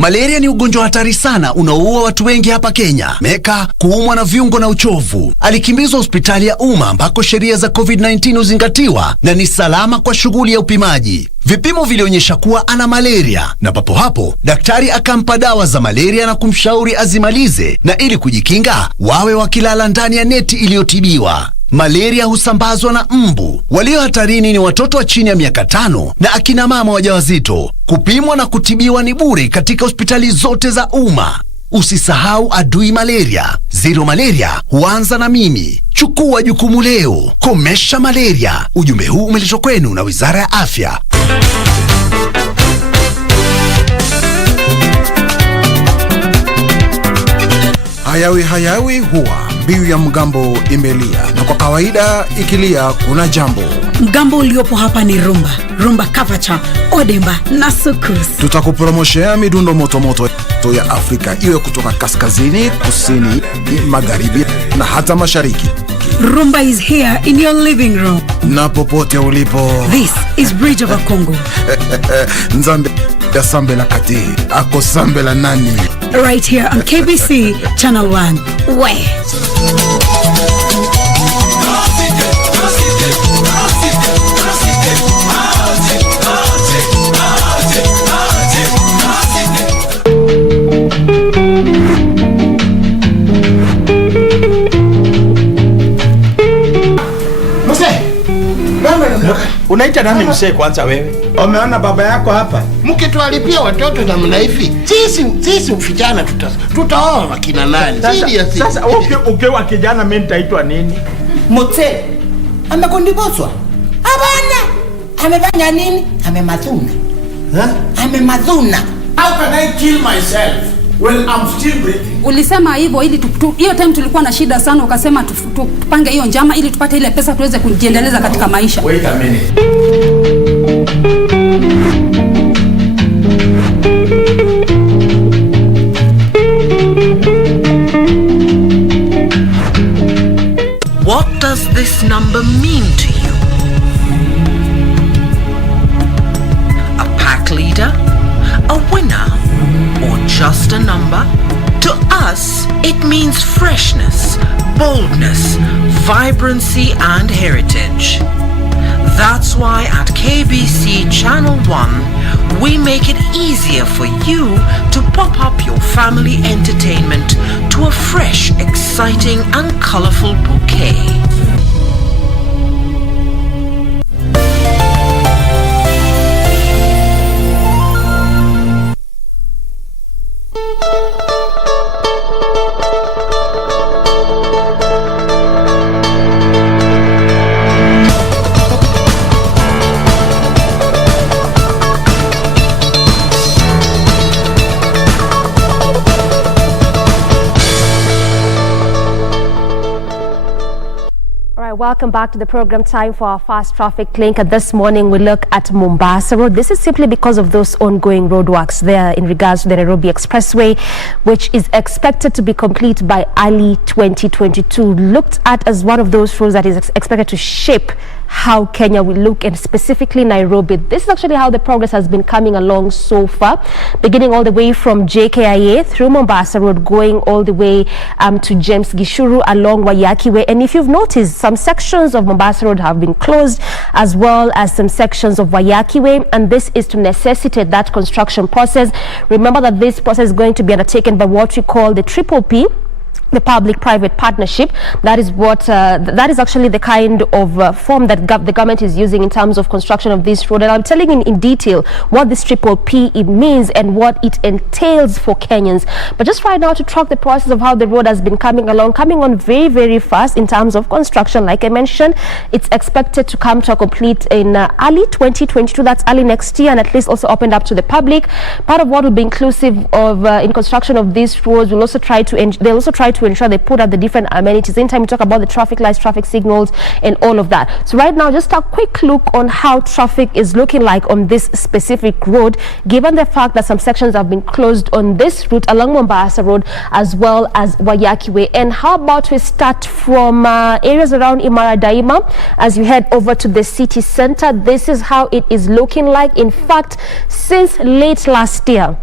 Malaria ni ugonjwa hatari sana unaoua watu wengi hapa Kenya. Meka kuumwa na viungo na uchovu. Alikimbizwa hospitali ya umma ambako sheria za COVID-19 huzingatiwa na ni salama kwa shughuli ya upimaji. Vipimo vilionyesha kuwa ana malaria na papo hapo daktari akampa dawa za malaria na kumshauri azimalize, na ili kujikinga wawe wakilala ndani ya neti iliyotibiwa. Malaria husambazwa na mbu. Walio hatarini ni watoto wa chini ya miaka 5 na akina mama wajawazito. Kupimwa na kutibiwa ni bure katika hospitali zote za umma. Usisahau adui malaria. Zero malaria huanza na mimi. Chukua jukumu leo. Komesha malaria. Ujumbe huu umeletwa kwenu na Wizara ya Afya. Hayawi huwa mbiu ya mgambo imelia, na kwa kawaida ikilia kuna jambo. Mgambo uliopo hapa ni rumba kavacha, odemba na sukus. Tutakupromoshea midundo moto ya Afrika, iwe kutoka kaskazini, kusini, magharibi na hata mashariki. Rumba is here in your living room. Na popote ulipo. This is Bridge of a Congo. Nzambe ya sambe la kati, ako sambe la nani? Right here on KBC Channel 1. Unaita nani msee kwanza wewe? Umeona baba yako hapa? Mkitualipia watoto na mnaifi. Sisi vijana tutaoa wakina nani? Sasa ukiwa kijana mimi nitaitwa nini? Mote. Amekondiboswa. Hapana. Amefanya nini? Amemadhuna. Amemadhuna. How can I kill myself when I'm still breathing? Ulisema hivyo ili hiyo time tulikuwa na shida sana, ukasema tupange hiyo njama ili tupate ile pesa tuweze kujiendeleza katika maisha. Wait a minute. What does this number mean to you? A pack leader? A winner? Or just a number? To us, it means freshness, boldness, vibrancy and heritage. That's why at KBC Channel 1, we make it easier for you to pop up your family entertainment to a fresh, exciting and colorful bouquet. Welcome back to the program. Time for our fast traffic link. This morning we look at Mombasa Road. This is simply because of those ongoing roadworks there in regards to the Nairobi Expressway, which is expected to be complete by early 2022. Looked at as one of those roads that is expected to shape how Kenya will look, and specifically Nairobi. This is actually how the progress has been coming along so far, beginning all the way from JKIA through Mombasa Road, going all the way to James Gishuru along Waiyaki Way. And if you've noticed, some sections of Mombasa Road have been closed, as well as some sections of Waiyaki Way, and this is to necessitate that construction process. Remember that this process is going to be undertaken by what we call the PPP, the public-private partnership. That is what that is actually the kind of form that the government is using in terms of construction of this road, and I'm telling you in detail what this PPP it means and what it entails for Kenyans. But just right now, to track the process of how the road has been coming on very, very fast in terms of construction. Like I mentioned, it's expected to come to a complete in early 2022. That's early next year, and at least also opened up to the public. Part of what will be inclusive of in construction of these roads will also try to ensure they put up the different amenities. In time we talk about the traffic lights, traffic signals and all of that. So right now, just a quick look on how traffic is looking like on this specific road, given the fact that some sections have been closed on this route along Mombasa Road as well as Waiyaki Way. And how about we start from areas around Imara Daima as you head over to the city center. This is how it is looking like. In fact, since late last year,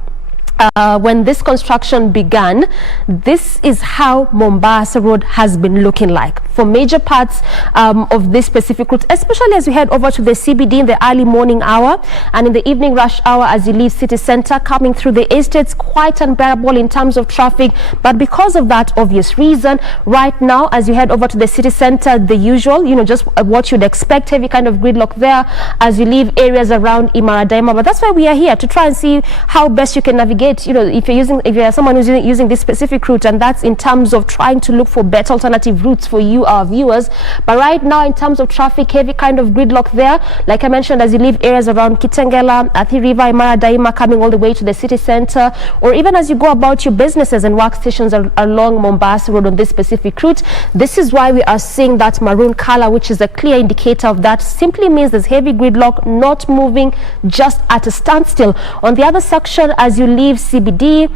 when this construction began, this is how Mombasa Road has been looking like for major parts of this specific route, especially as you head over to the CBD in the early morning hour and in the evening rush hour as you leave city center coming through the estates. Quite unbearable in terms of traffic, but because of that obvious reason, right now as you head over to the city center, the usual, just what you'd expect, heavy kind of gridlock there as you leave areas around Imara Daima. But that's why we are here, to try and see how best you can navigate, if you're someone who's using this specific route, and that's in terms of trying to look for better alternative routes for you, our viewers. But right now, in terms of traffic, heavy kind of gridlock there, like I mentioned, as you leave areas around Kitengela, Athi River, Imara Daima, coming all the way to the city center, or even as you go about your businesses and workstations along Mombasa Road on this specific route. This is why we are seeing that maroon color, which is a clear indicator of that. Simply means there's heavy gridlock, not moving, just at a standstill. On the other section, as you leave CBD,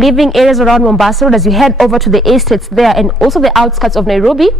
leaving areas around Mombasa Road, as you head over to the estates there and also the outskirts of Nairobi,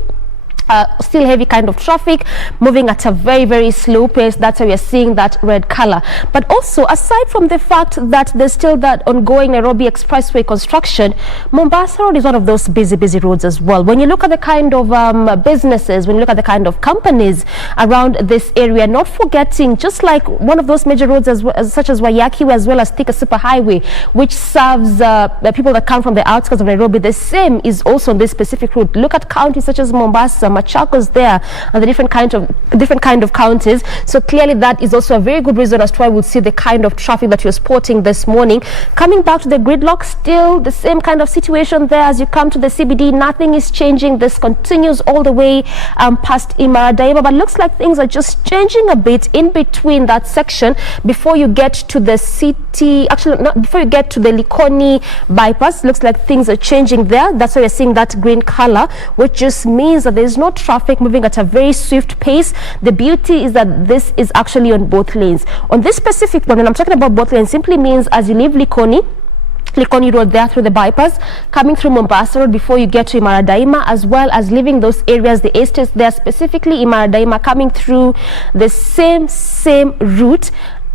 still heavy kind of traffic, moving at a very, very slow pace. That's why we are seeing that red color. But also, aside from the fact that there's still that ongoing Nairobi Expressway construction, Mombasa Road is one of those busy roads as well. When you look at the kind of businesses, when you look at the kind of companies around this area, not forgetting, just like one of those major roads such as Waiyaki, as well as Thika Superhighway, which serves the people that come from the outskirts of Nairobi, the same is also on this specific route. Look at counties such as Mombasa, Machakos there, and the different kind of counties. So clearly that is also a very good reason as to why we'll see the kind of traffic that you're spotting this morning. Coming back to the gridlock, still the same kind of situation there as you come to the CBD. Nothing is changing. This continues all the way past Imara Daima, but looks like things are just changing a bit in between that section before you get to the city, actually not before you get to the Likoni bypass. Looks like things are changing there. That's why you're seeing that green color, which just means that there's no traffic moving at a very swift pace. The beauty is that this is actually on both lanes. On this specific one, when I'm talking about both lanes, simply means as you leave Likoni Road there through the bypass, coming through Mombasa Road before you get to Imara Daima, as well as leaving those areas, the estates there, specifically Imara Daima, coming through the same route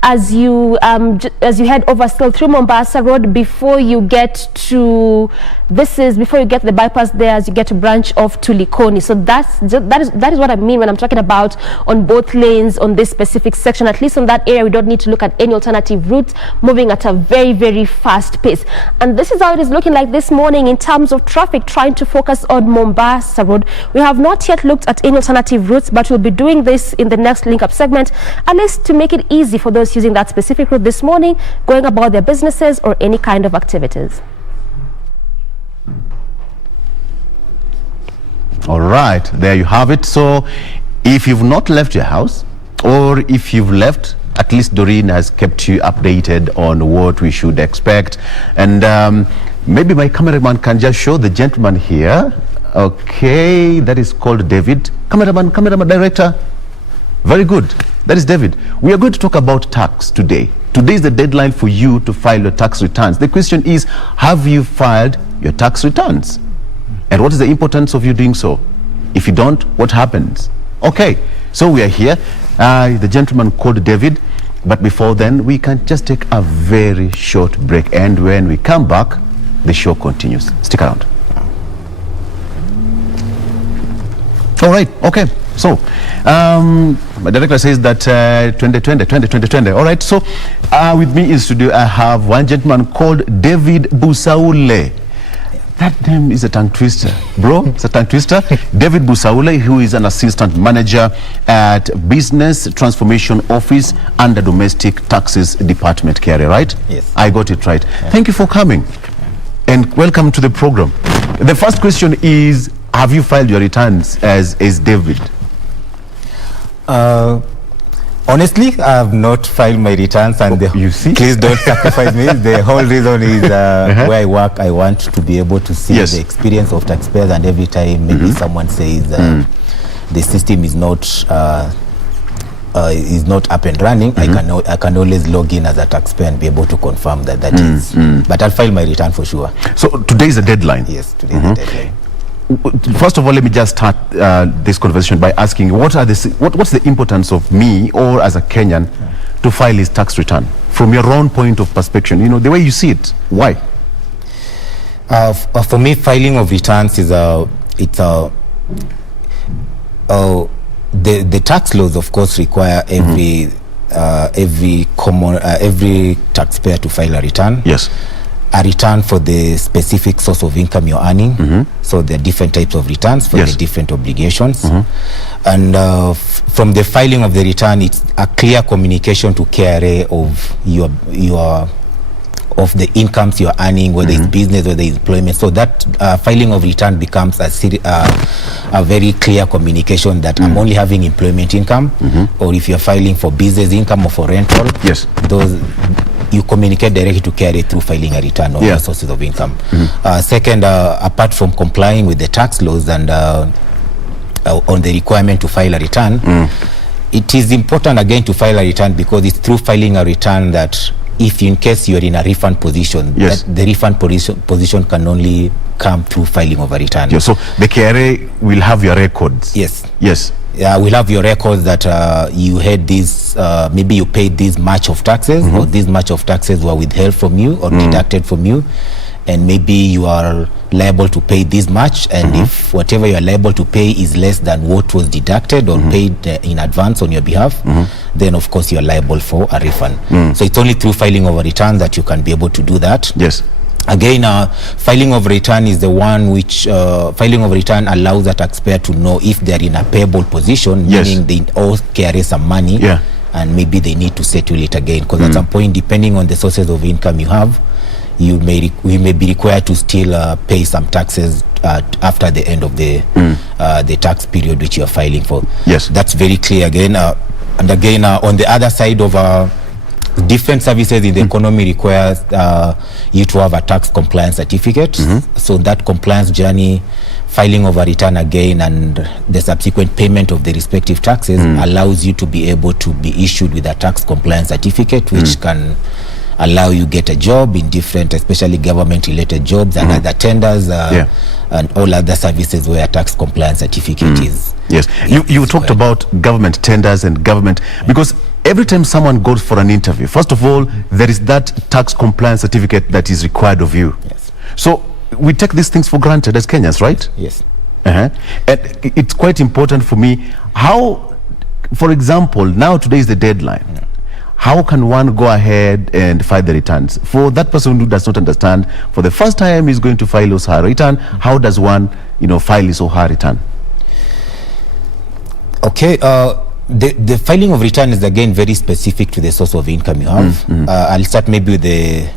as you head over still through Mombasa Road before you get to before you get the bypass there, as you get to branch off to Likoni. So that is what I mean when I'm talking about on both lanes on this specific section. At least on that area, we don't need to look at any alternative routes, moving at a very, very fast pace. And this is how it is looking like this morning in terms of traffic, trying to focus on Mombasa Road. We have not yet looked at any alternative routes, but we'll be doing this in the next link up segment, at least to make it easy for those using that specific route this morning, going about their businesses or any kind of activities. All right, there you have it. So if you've not left your house, or if you've left, at least Doreen has kept you updated on what we should expect. And maybe my cameraman can just show the gentleman here. Okay, that is called David. Cameraman, director. Very good. That is David. We are going to talk about tax today. Today is the deadline for you to file your tax returns. The question is, have you filed your tax returns? And what is the importance of you doing so? If you don't, what happens? Okay, so we are here. The gentleman called David. But before then, we can just take a very short break. And when we come back, the show continues. Stick around. All right, okay. So, my director says that 2020. All right, so with me in studio, I have one gentleman called David Busaule. That name is a tongue twister, bro. It's a tongue twister. David Busaule, who is an assistant manager at Business Transformation Office under Domestic Taxes Department, KRA, right? Yes. I got it right. Yeah. Thank you for coming. And welcome to the program. The first question is, have you filed your returns as David? Honestly, I have not filed my returns, and you see? Please don't sacrifice me. The whole reason is where I work, I want to be able to see the experience of taxpayers, and every time maybe someone says the system is not up and running, I can always log in as a taxpayer and be able to confirm that is. But I'll file my return for sure. So today is the deadline? Yes, today is the deadline. First of all, let me just start this conversation by asking, what's the importance of me, or as a Kenyan, to file his tax return? From your own point of perspective, you know, the way you see it, why? For me, filing of returns is the tax laws, of course, require every taxpayer to file a return. Yes. A return for the specific source of income you're earning. So there are different types of returns for the different obligations. And from the filing of the return, it's a clear communication to KRA of of the incomes you're earning, whether it's business, whether it's employment. So that filing of return becomes a very clear communication that I'm only having employment income, or if you're filing for business income or for rental, those you communicate directly to KRA through filing a return on your sources of income. Second, apart from complying with the tax laws and on the requirement to file a return, it is important again to file a return, because it's through filing a return that if in case you're in a refund position, that the refund position can only come through filing of a return. So the KRA will have your records. Yes. We'll have your records that you had this, maybe you paid this much of taxes, or this much of taxes were withheld from you or deducted from you, and maybe you are liable to pay this much, and if whatever you are liable to pay is less than what was deducted or paid in advance on your behalf, then of course you are liable for a refund. So it's only through filing of a return that you can be able to do that. Again, filing of return is the one which filing of return allows the taxpayer to know if they are in a payable position, meaning they owe KRA some money, and maybe they need to settle it again, because at some point, depending on the sources of income you have, we may be required to still pay some taxes after the end of the tax period which you are filing for. That's very clear again. And again, on the other side of different services in the economy requires you to have a tax compliance certificate. So that compliance journey, filing of a return again, and the subsequent payment of the respective taxes allows you to be able to be issued with a tax compliance certificate, which can allow you get a job in different, especially government related jobs and other tenders and all other services where a tax compliance certificate is. You talked about government tenders and government, because every time someone goes for an interview, first of all, there is that tax compliance certificate that is required of you. So we take these things for granted as Kenyans, right? And it's quite important for me. How, for example, now today is the deadline. How can one go ahead and file the returns? For that person who does not understand, for the first time he's going to file his or her return, how does one, file his or her return? Okay, the filing of return is again very specific to the source of income you have. I'll start maybe with the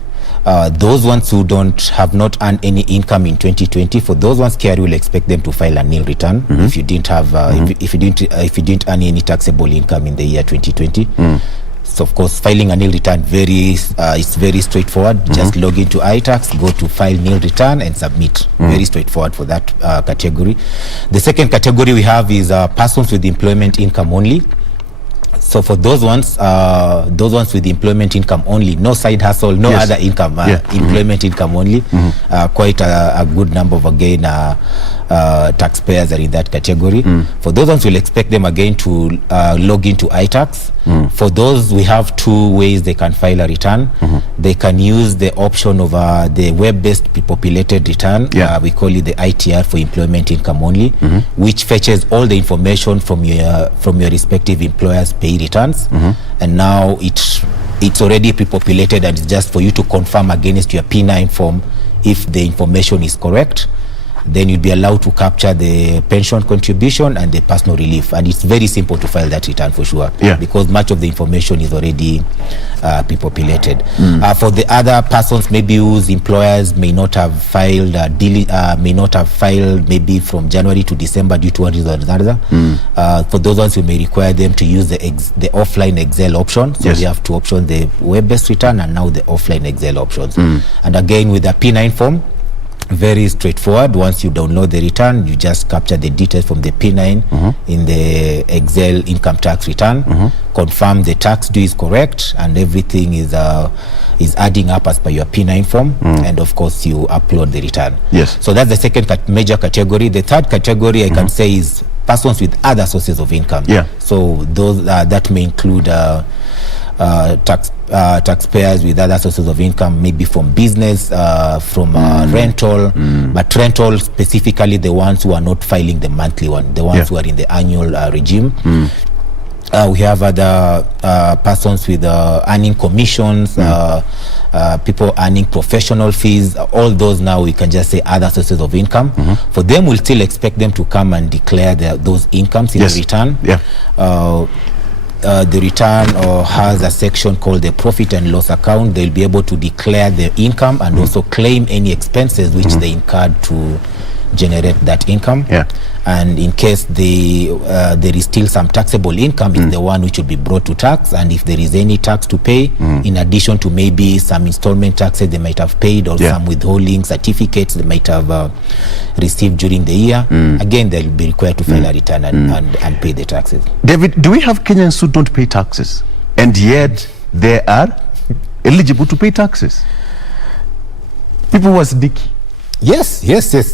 those ones who have not earned any income in 2020. For those ones, KRA will expect them to file a nil return if you didn't have if you didn't earn any taxable income in the year 2020. So of course, filing a nil return is very straightforward. Just log into iTax, go to file nil return and submit. Very straightforward for that category. The second category we have is persons with employment income only. So for those ones with employment income only, no side hustle, no other income, employment income only, quite a good number of again taxpayers are in that category. For those ones, we'll expect them again to log into iTax. For those, we have two ways they can file a return. They can use the option of the web-based pre-populated return. We call it the ITR for employment income only, which fetches all the information from your respective employers' pay returns, and now it's already pre-populated, and it's just for you to confirm against your P9 form if the information is correct. Then you'd be allowed to capture the pension contribution and the personal relief, and it's very simple to file that return for sure, because much of the information is already pre-populated. For the other persons maybe whose employers may not have filed maybe from January to December due to one reason or another, for those ones we may require them to use the offline Excel option. So we have two options: the web-based return and now the offline Excel options. And again, with the P9 form, very straightforward. Once you download the return, you just capture the details from the P9 in the Excel income tax return, confirm the tax due is correct, and everything is adding up as per your P9 form, and of course you upload the return. So that's the second major category. The third category I can say is persons with other sources of income. So those that may include taxpayers with other sources of income, maybe from business, from rental, but rental specifically the ones who are not filing the monthly one, the ones who are in the annual regime. We have other persons with earning commissions, people earning professional fees. All those now we can just say other sources of income. For them, we'll still expect them to come and declare those incomes in the return. The return has a section called the profit and loss account. They'll be able to declare their income and also claim any expenses which they incurred to generate that income. And in case there is still some taxable income, it's the one which will be brought to tax. And if there is any tax to pay, in addition to maybe some installment taxes they might have paid, or some withholding certificates they might have received during the year, again they'll be required to file a return and pay the taxes. David, do we have Kenyans who don't pay taxes and yet they are eligible to pay taxes? People who are sneaky. Yes.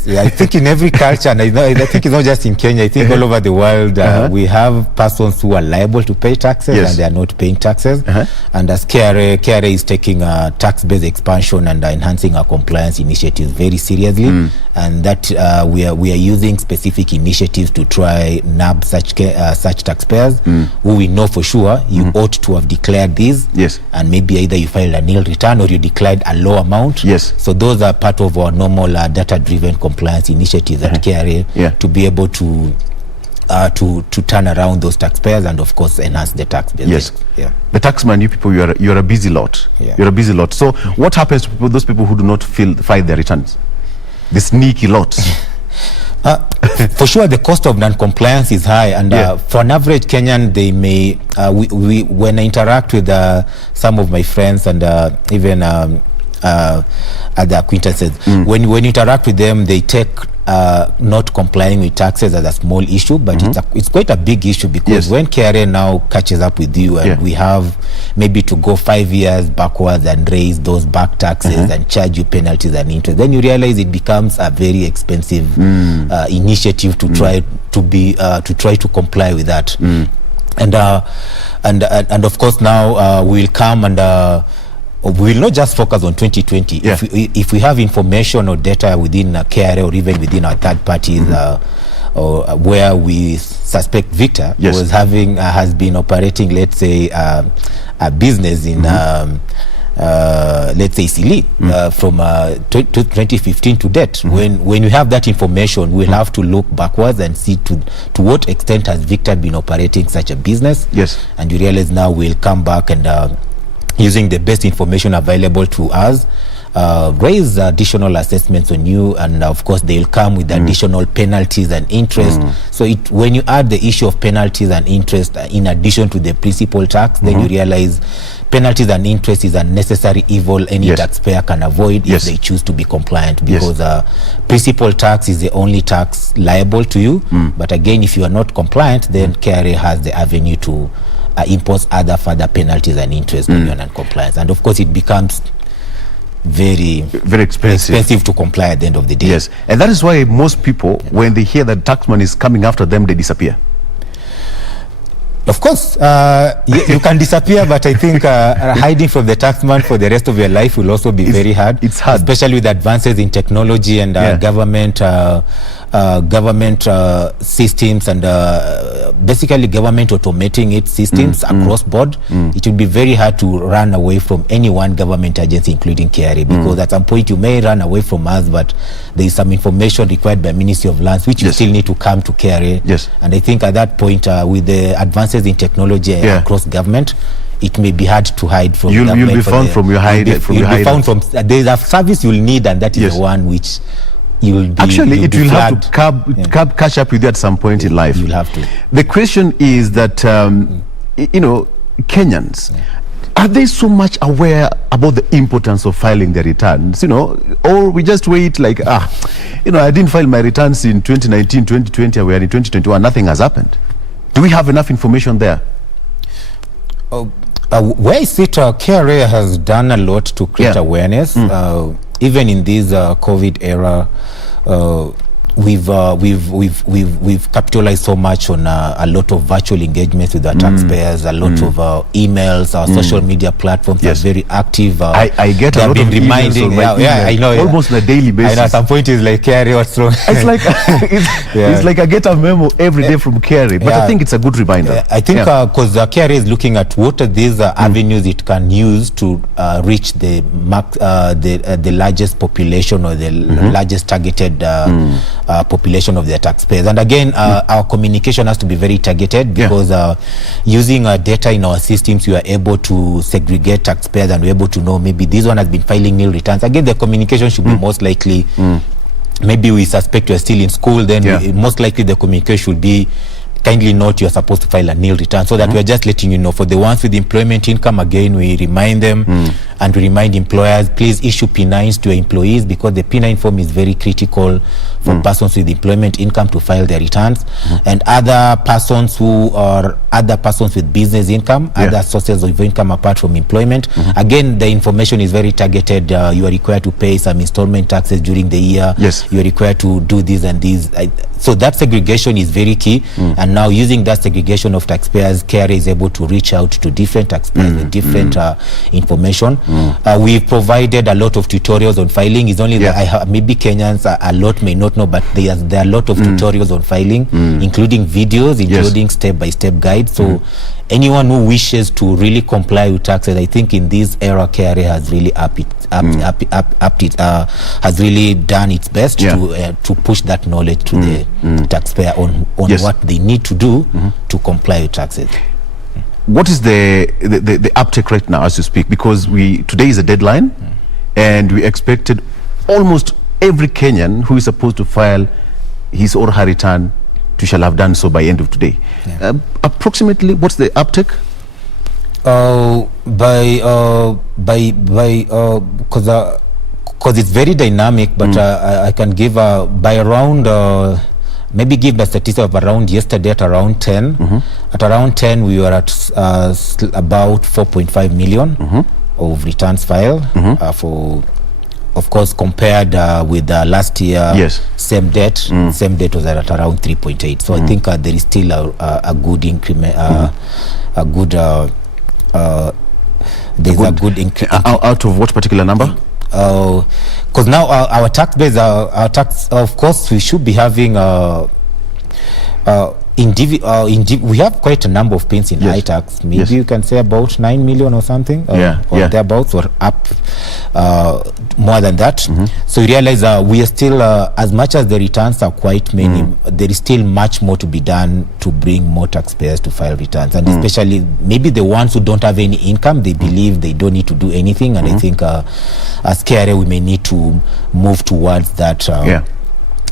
I think in every culture, and I think it's not just in Kenya, I think all over the world, we have persons who are liable to pay taxes and they are not paying taxes. And as KRA is taking a tax-based expansion and enhancing our compliance initiatives very seriously, and that we are using specific initiatives to try nab such taxpayers who we know for sure you ought to have declared these, and maybe either you filed a nil return or you declared a low amount. So those are part of our normal data-driven compliance initiatives at KRA to be able to turn around those taxpayers and of course enhance the tax base. The taxman, you people, you're a busy lot. You're a busy lot. So what happens to those people who do not file their returns? The sneaky lots. For sure, the cost of non-compliance is high, and for an average Kenyan, they may. When I interact with some of my friends and even other acquaintances, when you interact with them, they take not complying with taxes as a small issue, but it's quite a big issue, because when KRA now catches up with you and we have maybe to go 5 years backwards and raise those back taxes and charge you penalties and interest, then you realize it becomes a very expensive initiative to try to comply with that. And of course now we'll come and we will not just focus on 2020. If we have information or data within KRA or even within our third parties or where we suspect Victor has been operating, let's say, a business in let's say Sili from 2015 to date. When you have that information, we'll have to look backwards and see to what extent has Victor been operating such a business. And you realize now we'll come back and using the best information available to us, raise additional assessments on you, and of course they'll come with additional penalties and interest. So when you add the issue of penalties and interest in addition to the principal tax, then you realize penalties and interest is a necessary evil any taxpayer can avoid if they choose to be compliant, because principal tax is the only tax liable to you. But again, if you are not compliant, then KRA has the avenue to impose other further penalties and interest on your non-compliance, and of course it becomes very expensive to comply at the end of the day. And that is why most people, when they hear that taxman is coming after them, they disappear. Of course, you can disappear, but I think hiding from the taxman for the rest of your life will also be very hard. It's hard, especially with advances in technology and government systems and basically government automating its systems across board. It will be very hard to run away from any one government agency, including KRA, because at some point you may run away from us, but there is some information required by Ministry of Lands which you still need to come to KRA. And I think at that point, with the advances in technology across government, it may be hard to hide from government. You'll be found from your hide. You'll be found from. There's a service you'll need, and that is the one which you will be. Actually, it will have to catch up with you at some point in life. You'll have to. The question is that you know, Kenyans, are they so much aware about the importance of filing their returns, you know, or we just wait like, you know, I didn't file my returns in 2019, 2020, we are in 2021, nothing has happened. Do we have enough information there? Where I sit, KRA has done a lot to create awareness. Even in this COVID era, we've capitalized so much on a lot of virtual engagements with our taxpayers, a lot of emails, our social media platforms are very active. I get a lot of reminding. I know, almost on a daily basis. I know at some point it's like Kerry, what's wrong? It's like it's like I get a memo every day from Kerry, but I think it's a good reminder. I think because Kerry is looking at what are these avenues it can use to reach the largest population or the largest targeted population of their taxpayers. And again, our communication has to be very targeted, because using data in our systems, we are able to segregate taxpayers and we're able to know maybe this one has been filing nil returns. Again, the communication should be most likely, maybe we suspect you're still in school, then most likely the communication should be, kindly note you're supposed to file a nil return, so that we're just letting you know. For the ones with employment income, again, we remind them and we remind employers, please issue P9s to your employees, because the P9 form is very critical for persons with employment income to file their returns, and other persons with business income, other sources of income apart from employment. Again, the information is very targeted. You are required to pay some installment taxes during the year. You are required to do this and this. So that segregation is very key. And now, using that segregation of taxpayers, KRA is able to reach out to different taxpayers with different information. We've provided a lot of tutorials on filing. It's only that maybe Kenyans a lot may not know, but there are a lot of tutorials on filing, including videos, including step-by-step guides. So anyone who wishes to really comply with taxes, I think in this era, KRA has really has really done its best to push that knowledge to the taxpayer on what they need to do to comply with taxes. What is the uptake right now as you speak? Because today is a deadline, and we expected almost every Kenyan who is supposed to file his or her return shall have done so by end of today. Approximately, what's the uptake? Because it's very dynamic, but I can give by around maybe give the statistic of around yesterday at around 10. At around 10, we were at about 4.5 million of returns filed for, of course, compared with last year, same date. Same date was at around 3.8. So I think there is still a good increment, there's a good increment. Out of what particular number? Because now our tax base, of course, we should be having we have quite a number of pins in iTax. Maybe you can say about 9 million or something, or thereabouts, or up more than that. So you realize we are still, as much as the returns are quite many, there is still much more to be done to bring more taxpayers to file returns, and especially maybe the ones who don't have any income, they believe they don't need to do anything, and I think as KRA we may need to move towards that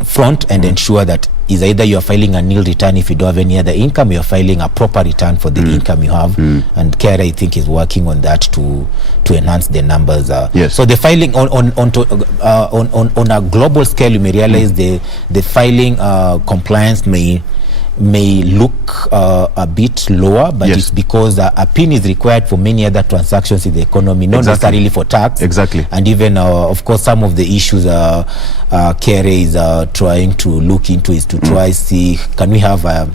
front and ensure that is either you are filing a nil return if you don't have any other income, you are filing a proper return for the income you have, and KRA I think is working on that to enhance the numbers. So the filing on a global scale, you may realize the filing compliance may look a bit lower, but it's because a PIN is required for many other transactions in the economy, not necessarily for tax. And even, of course, some of the issues KRA is trying to look into is to try see, can we have a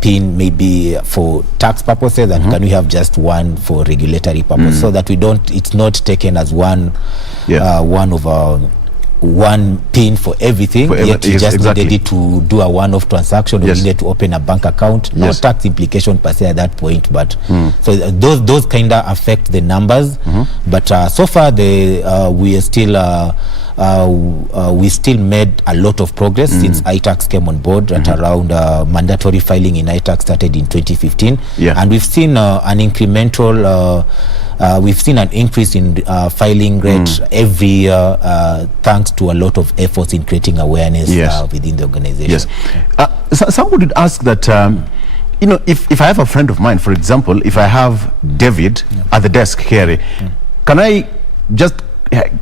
PIN maybe for tax purposes, and can we have just one for regulatory purpose, so that it's not taken as one PIN for everything, yet you just needed it to do a one-off transaction, or you needed to open a bank account. No tax implication per se at that point, but so those kind of affect the numbers. But so far we still made a lot of progress since iTax came on board at around mandatory filing in iTax started in 2015, and we've seen an incremental we've seen an increase in filing rate every year, thanks to a lot of efforts in creating awareness within the organization. Someone would ask that, if I have a friend of mine, for example, if I have David at the desk here, can I just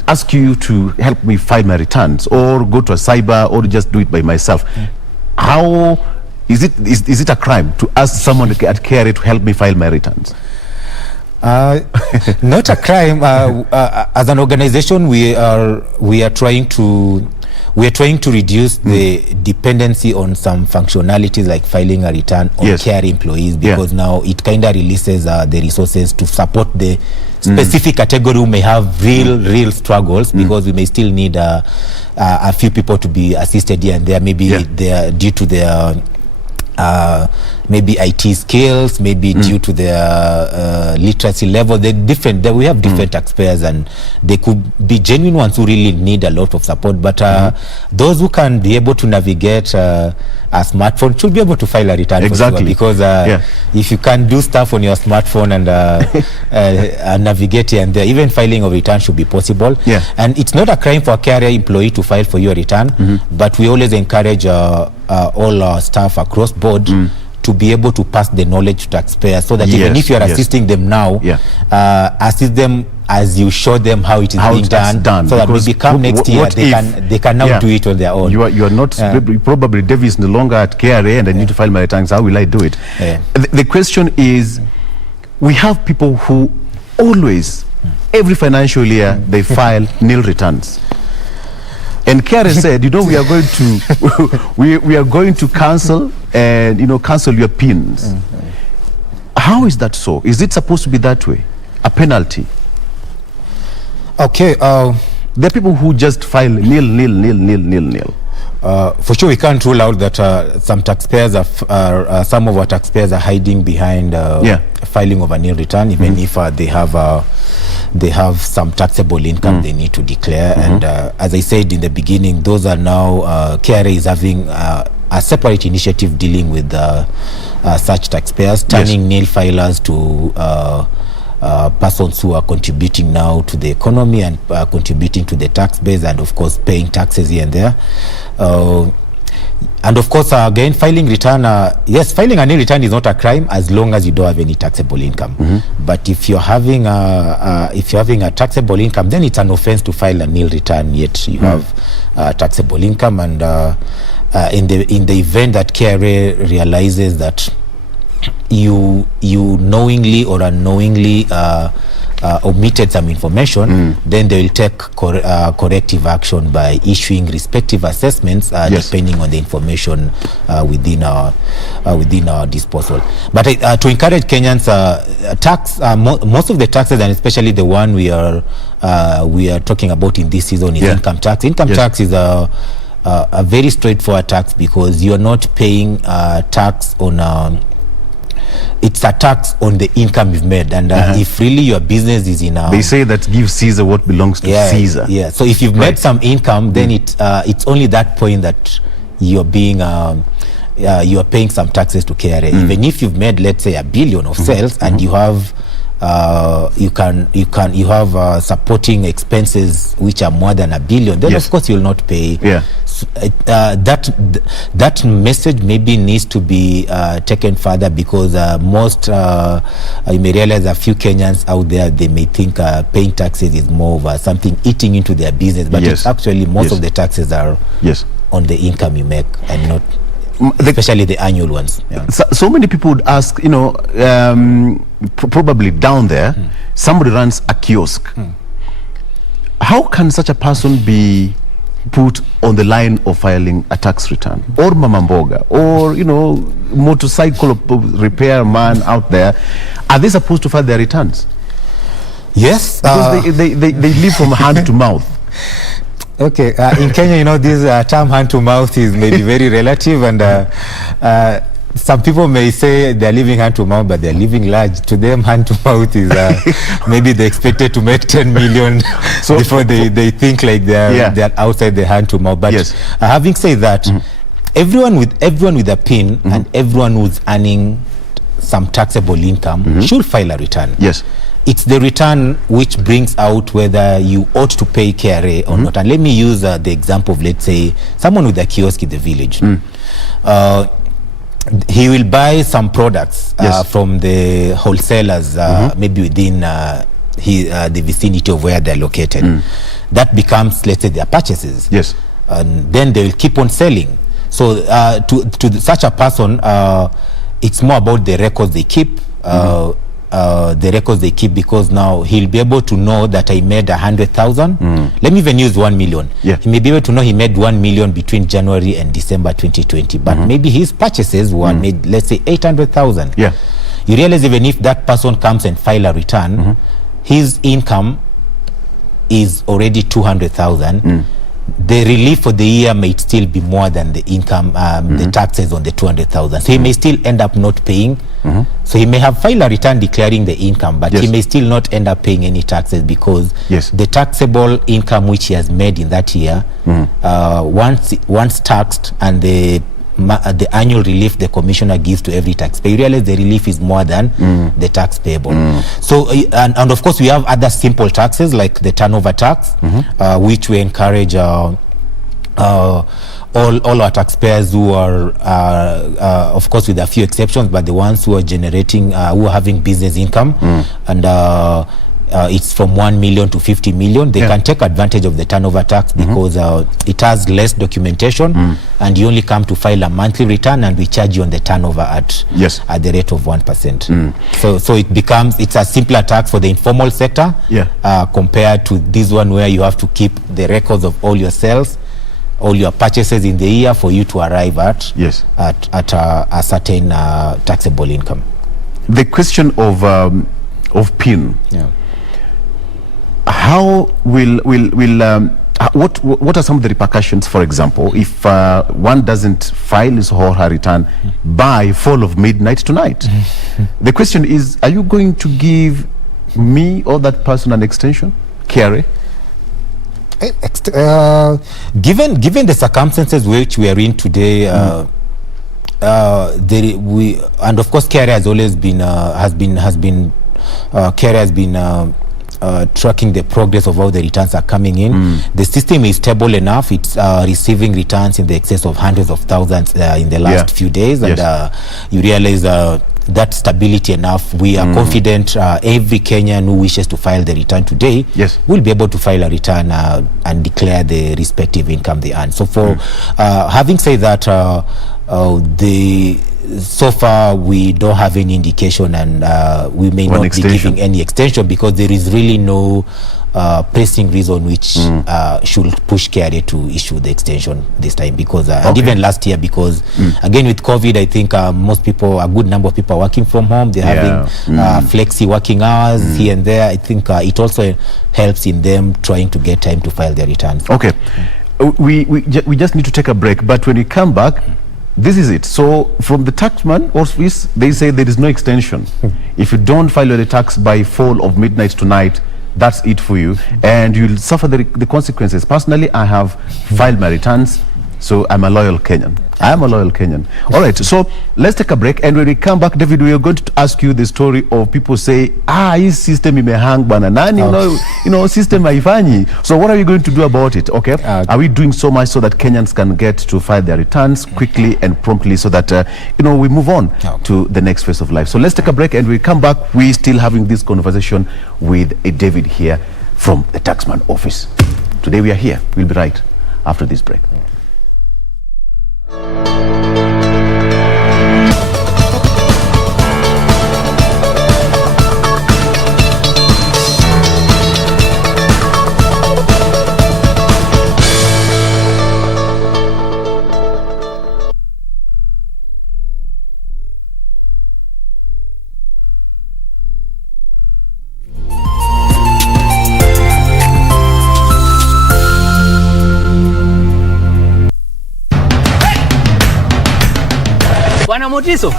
ask you to help me file my returns, or go to a cyber, or just do it by myself? How is it a crime to ask someone at KRA to help me file my returns? Not a crime. As an organization, we are trying to we're trying to reduce the dependency on some functionalities like filing a return on care employees, because now it kind of releases the resources to support the specific category who may have real struggles, because we may still need a few people to be assisted here and there. Maybe they are due to their maybe IT skills, maybe due to their literacy level. We have different taxpayers, and they could be genuine ones who really need a lot of support. But those who can be able to navigate a smartphone should be able to file a return. Exactly. Because if you can do stuff on your smartphone and navigate here and there, even filing of return should be possible. And it's not a crime for a KRA employee to file for your return, but we always encourage all our staff across board to be able to pass the knowledge to taxpayers, so that even if you are assisting them now, assist them as you show them how it is being done, so that maybe come next year they can now do it on their own. You are not probably Davis no longer at KRA and I need to file my returns. How will I do it? The question is, we have people who always, every financial year, they file nil returns. And KRA said, we are going to we are going to cancel and cancel your PINs. How is that so? Is it supposed to be that way? A penalty? Okay. There are people who just file nil. For sure, we can't rule out that some of our taxpayers are hiding behind filing of a nil return, even if they have some taxable income they need to declare. And as I said in the beginning, those are now KRA is having a separate initiative dealing with such taxpayers, turning nil filers to persons who are contributing now to the economy and contributing to the tax base, and of course paying taxes here and there. And of course, again, filing return, filing a nil return is not a crime as long as you don't have any taxable income. But if you're having a taxable income, then it's an offense to file a nil return, yet you have taxable income. And in the event that KRA realizes that you knowingly or unknowingly omitted some information, then they will take corrective action by issuing respective assessments depending on the information within our disposal. But to encourage Kenyans, most of the taxes, and especially the one we are talking about in this season, is income tax. Income tax is a very straightforward tax, because you are not paying tax on it's a tax on the income you've made, and if really your business is in they say that give Caesar what belongs to Caesar. So if you've made some income, then it's only that point that you're being you are paying some taxes to KRA. Even if you've made, let's say, 1 billion of sales, and you have you have supporting expenses which are more than 1 billion, then of course you will not pay. That message maybe needs to be taken further, because you may realize a few Kenyans out there, they may think paying taxes is more of something eating into their business, but it's actually most of the taxes are on the income you make, and not especially the annual ones. So many people would ask, probably down there, somebody runs a kiosk. How can such a person be put on the line of filing a tax return? Or mama mboga, or motorcycle repair man out there, are they supposed to file their returns? Yes, because they live from hand to mouth. Okay, in Kenya, this term hand to mouth is maybe very relative, and some people may say they're living hand to mouth, but they're living large. To them, hand to mouth is maybe they expected to make 10 million before they think like they're outside the hand to mouth. But having said that, everyone with a PIN and everyone who's earning some taxable income should file a return. It's the return which brings out whether you ought to pay KRA or not. And let me use the example of, let's say, someone with a kiosk in the village. He will buy some products from the wholesalers, maybe within the vicinity of where they're located. That becomes, let's say, their purchases. And then they will keep on selling. So to such a person, it's more about the records they keep. the records they keep, because now he'll be able to know that I made 100,000. Let me even use 1 million. Yeah. He may be able to know he made 1 million between January and December 2020, but maybe his purchases were made, let's say 800,000. Yeah. You realize even if that person comes and file a return, his income is already 200,000. The relief for the year may still be more than the income, the taxes on the 200,000. So he may still end up not paying. So he may have filed a return declaring the income, but he may still not end up paying any taxes, because the taxable income which he has made in that year, once taxed, and the annual relief the commissioner gives to every taxpayer, you realize the relief is more than the tax payable. So and of course we have other simple taxes like the turnover tax, which we encourage all our taxpayers who are of course with a few exceptions, but the ones who are generating who are having business income, and it's from 1 million to 50 million, they can take advantage of the turnover tax, because it has less documentation, and you only come to file a monthly return, and we charge you on the turnover at the rate of 1%. So it becomes, it's a simpler tax for the informal sector, compared to this one where you have to keep the records of all your sales, all your purchases in the year, for you to arrive at a certain taxable income. The question of PIN. How will what are some of the repercussions, for example, if one doesn't file his or her return by fall of midnight tonight? The question is, are you going to give me or that person an extension, KRA? Given the circumstances which we are in today, and of course KRA has always been KRA has been tracking the progress of how the returns are coming in. The system is stable enough. It's receiving returns in the excess of hundreds of thousands in the last few days, and you realize that stability enough. We are confident every Kenyan who wishes to file the return today will be able to file a return and declare the respective income they earn. So for having said that, so far we don't have any indication, and we may not be giving any extension, because there is really no pressing reason which should push KRA to issue the extension this time, because and even last year, because again with COVID, I think most people, a good number of people are working from home. They're having flexi working hours here and there. I think it also helps in them trying to get time to file their returns. Okay, we just need to take a break, but when we come back, this is it. So from the taxman office, they say there is no extension. If you don't file your tax by fall of midnight tonight, that's it for you, and you'll suffer the consequences. Personally, I have filed my returns, so I'm a loyal Kenyan. I am a loyal Kenyan. All right, so let's take a break, and when we come back, David, we are going to ask you the story of people say, his system imehang bana nani, you know, system haifanyi. So what are you going to do about it? Okay, are we doing so much so that Kenyans can get to file their returns quickly and promptly, so that we move on to the next phase of life? So let's take a break, and we come back. We still having this conversation with David here from the Taxman office. Today we are here. We'll be right after this break. Bwana Motiso,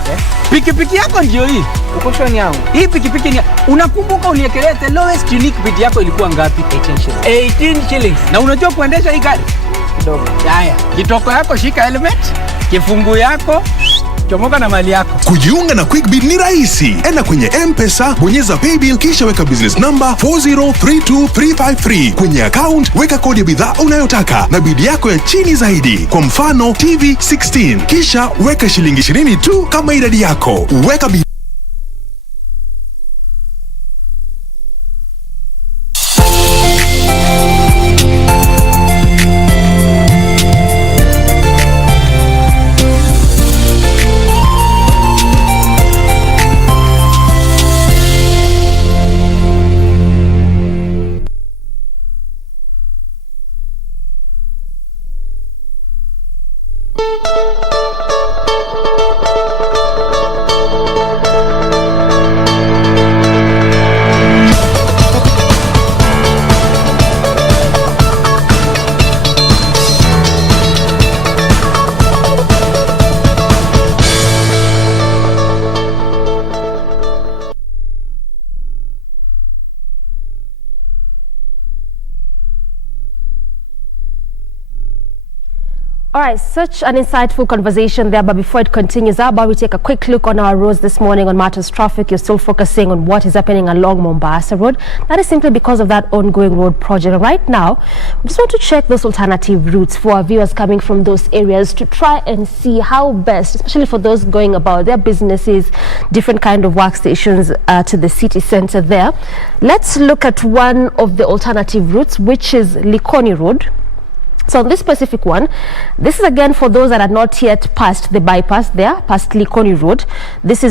pikipiki yako ndio hii. Ukoshoni yangu. Hii pikipiki ni, unakumbuka uniekelea the lowest unique bid yako ilikuwa ngapi? 18 shillings. Na unajua kuendesha hii gari? Kidogo. Haya, kitoko yako shika helmet, kifungu yako, chomoka na mali yako. Kujiunga na QuickBid ni rahisi. Enda kwenye M-Pesa, bonyeza paybill, kisha weka business number 4032353. Kwenye account, weka kodi ya bidhaa unayotaka na bid yako ya chini zaidi. Kwa mfano, TV 16. Kisha weka shilingi 20 tu kama idadi yako. Weka bid All right, such an insightful conversation there, but before it continues, how about we take a quick look on our roads this morning on matters traffic. You're still focusing on what is happening along Mombasa Road. That is simply because of that ongoing road project. And right now, we just want to check those alternative routes for our viewers coming from those areas to try and see how best, especially for those going about their businesses, different kind of workstations to the city center there. Let's look at one of the alternative routes, which is Likoni Road. So on this specific one, this is again for those that are not yet past the bypass there, past Likoni Road. This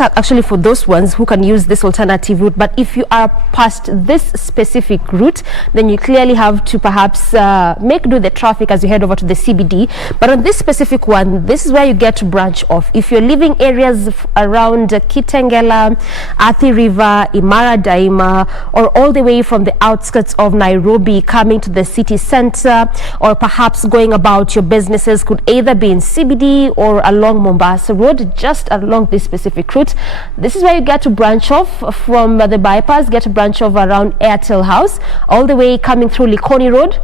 are actually for those ones who can use this alternative route. But if you are past this specific route, then you clearly have to perhaps make do the traffic as you head over to the CBD. But on this specific one, this is where you get to branch off. If you're living areas around Kitengela, Athi River, Imara Daima, or all the way from the outskirts of Nairobi coming to the city center, or perhaps going about your businesses, could either be in CBD or along Mombasa Road, just along this specific route. This is where you get to branch off from the bypass, get to branch off around Airtel House, all the way coming through Likoni Road.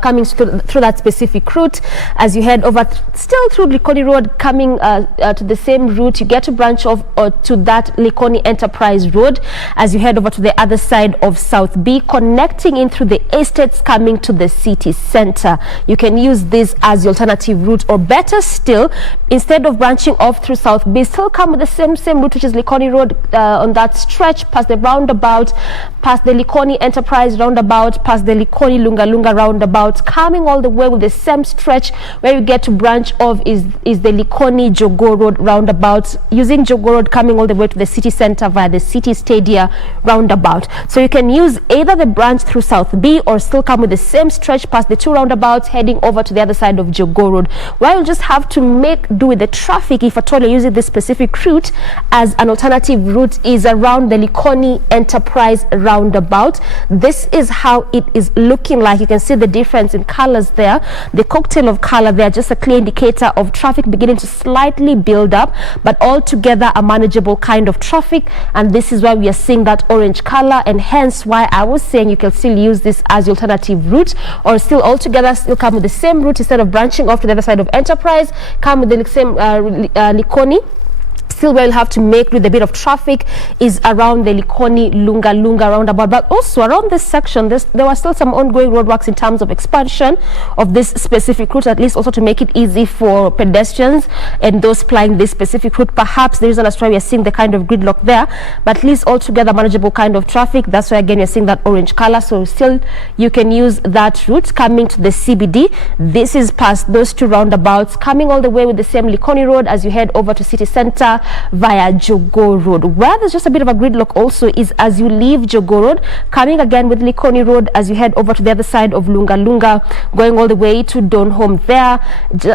Coming through that specific route, as you head over still through Likoni Road, coming to the same route, you get to branch off to that Likoni Enterprise Road as you head over to the other side of South B, connecting in through the estates coming to the city center. You can use this as the alternative route, or better still, instead of branching off through South B, still come with the same route, which is Likoni Road on that stretch, past the roundabout, past the Likoni Enterprise roundabout, past the Likoni Lunga roundabout, coming all the way with the same stretch. Where you get to branch off is the Likoni Jogoo Road roundabout, using Jogoo Road coming all the way to the city center via the City Stadia roundabout. So you can use either the branch through South B, or still come with the same stretch past the two roundabouts heading over to the other side of Jogoo Road, where you'll just have to make do with the traffic if at all you're using this specific route, as an alternative route is around the Likoni Enterprise roundabout. This is how it is looking like. You can see the difference in colors there, the cocktail of color there, just a clear indicator of traffic beginning to slightly build up, but altogether a manageable kind of traffic. And this is why we are seeing that orange color, and hence why I was saying you can still use this as the alternative route, or still altogether still come with the same route. Instead of branching off to the other side of Enterprise, come with the same Likoni. Still where you'll have to make with a bit of traffic is around the Likoni Lunga roundabout. But also around this section, there were still some ongoing roadworks in terms of expansion of this specific route, at least also to make it easy for pedestrians and those plying this specific route. Perhaps the reason that's why we are seeing the kind of gridlock there, but at least altogether manageable kind of traffic. That's why again you're seeing that orange color. So still you can use that route coming to the CBD. This is past those two roundabouts, coming all the way with the same Likoni Road as you head over to city center via Jogoo Road. Where there's just a bit of a gridlock also is as you leave Jogoo Road, coming again with Likoni Road as you head over to the other side of Lunga, going all the way to Donholm there.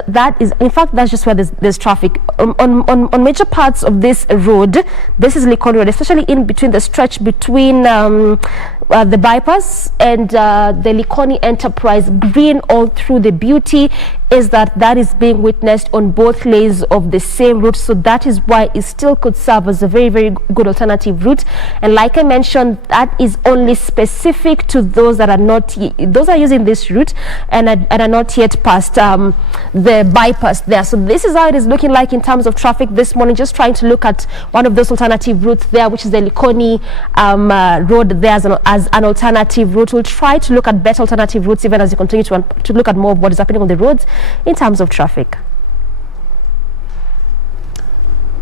That is, in fact, that's just where there's traffic. On major parts of this road, this is Likoni Road, especially in between the stretch between the bypass and the Likoni Enterprise. Green all through. The beauty is that is being witnessed on both lanes of the same route, so that is why it still could serve as a very, very good alternative route. And like I mentioned, that is only specific to those that are using this route and are not yet past the bypass there. So this is how it is looking like in terms of traffic this morning. Just trying to look at one of those alternative routes there, which is the Likoni Road there as an alternative route. We'll try to look at better alternative routes even as you continue to look at more of what is happening on the roads in terms of traffic.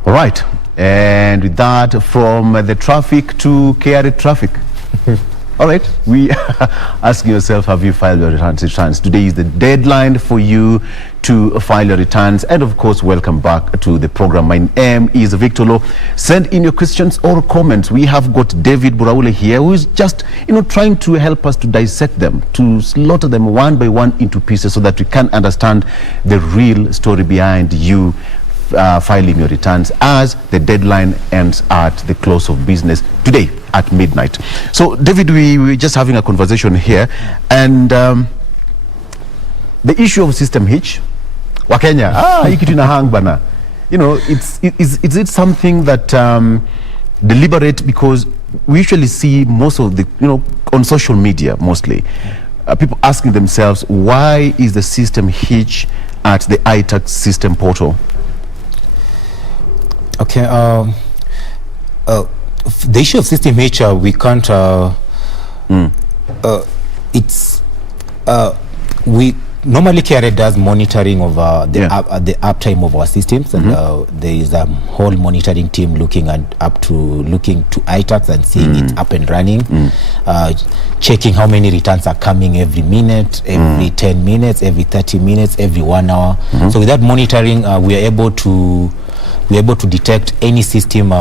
All right, and with that, from the traffic to KRA traffic. All right, we ask yourself, have you filed your returns? Today is the deadline for you to file your returns. And of course, welcome back to the program. My name is Victor Lo. Send in your questions or comments. We have got David Buraule here, who is just, trying to help us to dissect them, to slaughter them one by one into pieces so that we can understand the real story behind you filing your returns, as the deadline ends at the close of business today at midnight. So David, we were just having a conversation here, and the issue of system hitch, Wakenya, ikitu ina hang bana. Is it something that deliberate? Because we usually see most of the, on social media mostly, people asking themselves, why is the system hitch at the iTax system portal? Okay, the issue of system hitch, we can't, we normally KRA does monitoring of the uptime of our systems, and there is a whole monitoring team looking to iTax and seeing it up and running, checking how many returns are coming every minute, every 10 minutes, every 30 minutes, every 1 hour. So with that monitoring, we are able to detect any system,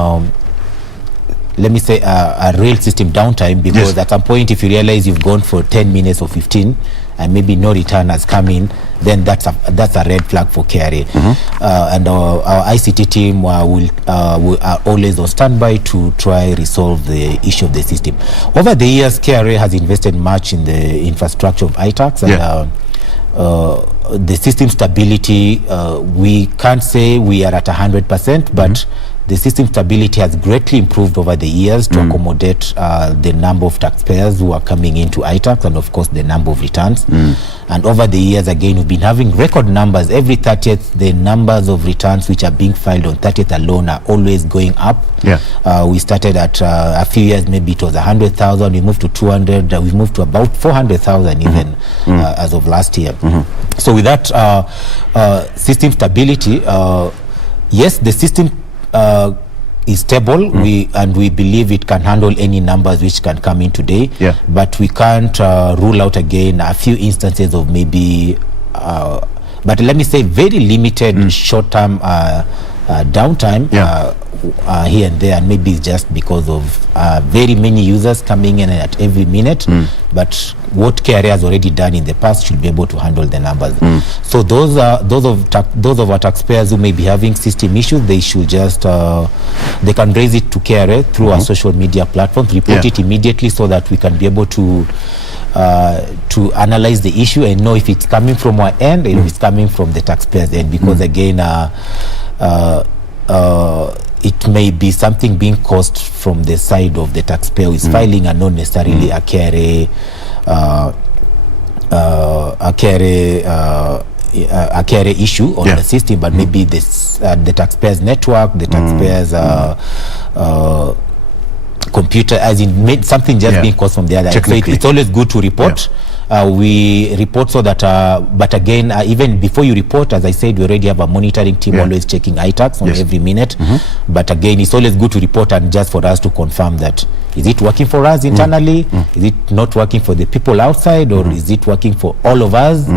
let me say a real system downtime, because at some point, if you realize you've gone for 10 minutes or 15 and maybe no return has come in, then that's a red flag for KRA. And our ICT team are always on standby to try resolve the issue of the system. Over the years, KRA has invested much in the infrastructure of iTax, and the system stability, we can't say we are at 100%, but the system stability has greatly improved over the years to accommodate the number of taxpayers who are coming into iTax, and of course the number of returns. And over the years, again, we've been having record numbers. Every 30th, the numbers of returns which are being filed on 30th alone are always going up. We started at a few years, maybe it was 100,000, we moved to 200, we've moved to about 400,000 even as of last year. So with that system stability, yes, the system is stable, and we believe it can handle any numbers which can come in today, but we can't rule out again a few instances of maybe but let me say very limited short-term downtime here and there, and maybe it's just because of very many users coming in at every minute, but what KRA has already done in the past should be able to handle the numbers. So those of our taxpayers who may be having system issues, they should just they can raise it to KRA through our social media platforms, report it immediately, so that we can be able to analyze the issue and know if it's coming from our end or if it's coming from the taxpayer's end, because again, it may be something being caused from the side of the taxpayer who is filing, and not necessarily a KRA issue on the system, but maybe this the taxpayer's network, the taxpayer's computer, as in something just being caused from the other. So it's always good to report. We report so that, but again, even before you report, as I said, we already have a monitoring team always checking iTax on every minute. But again, it's always good to report, and just for us to confirm that, is it working for us internally? Is it not working for the people outside, or is it working for all of us,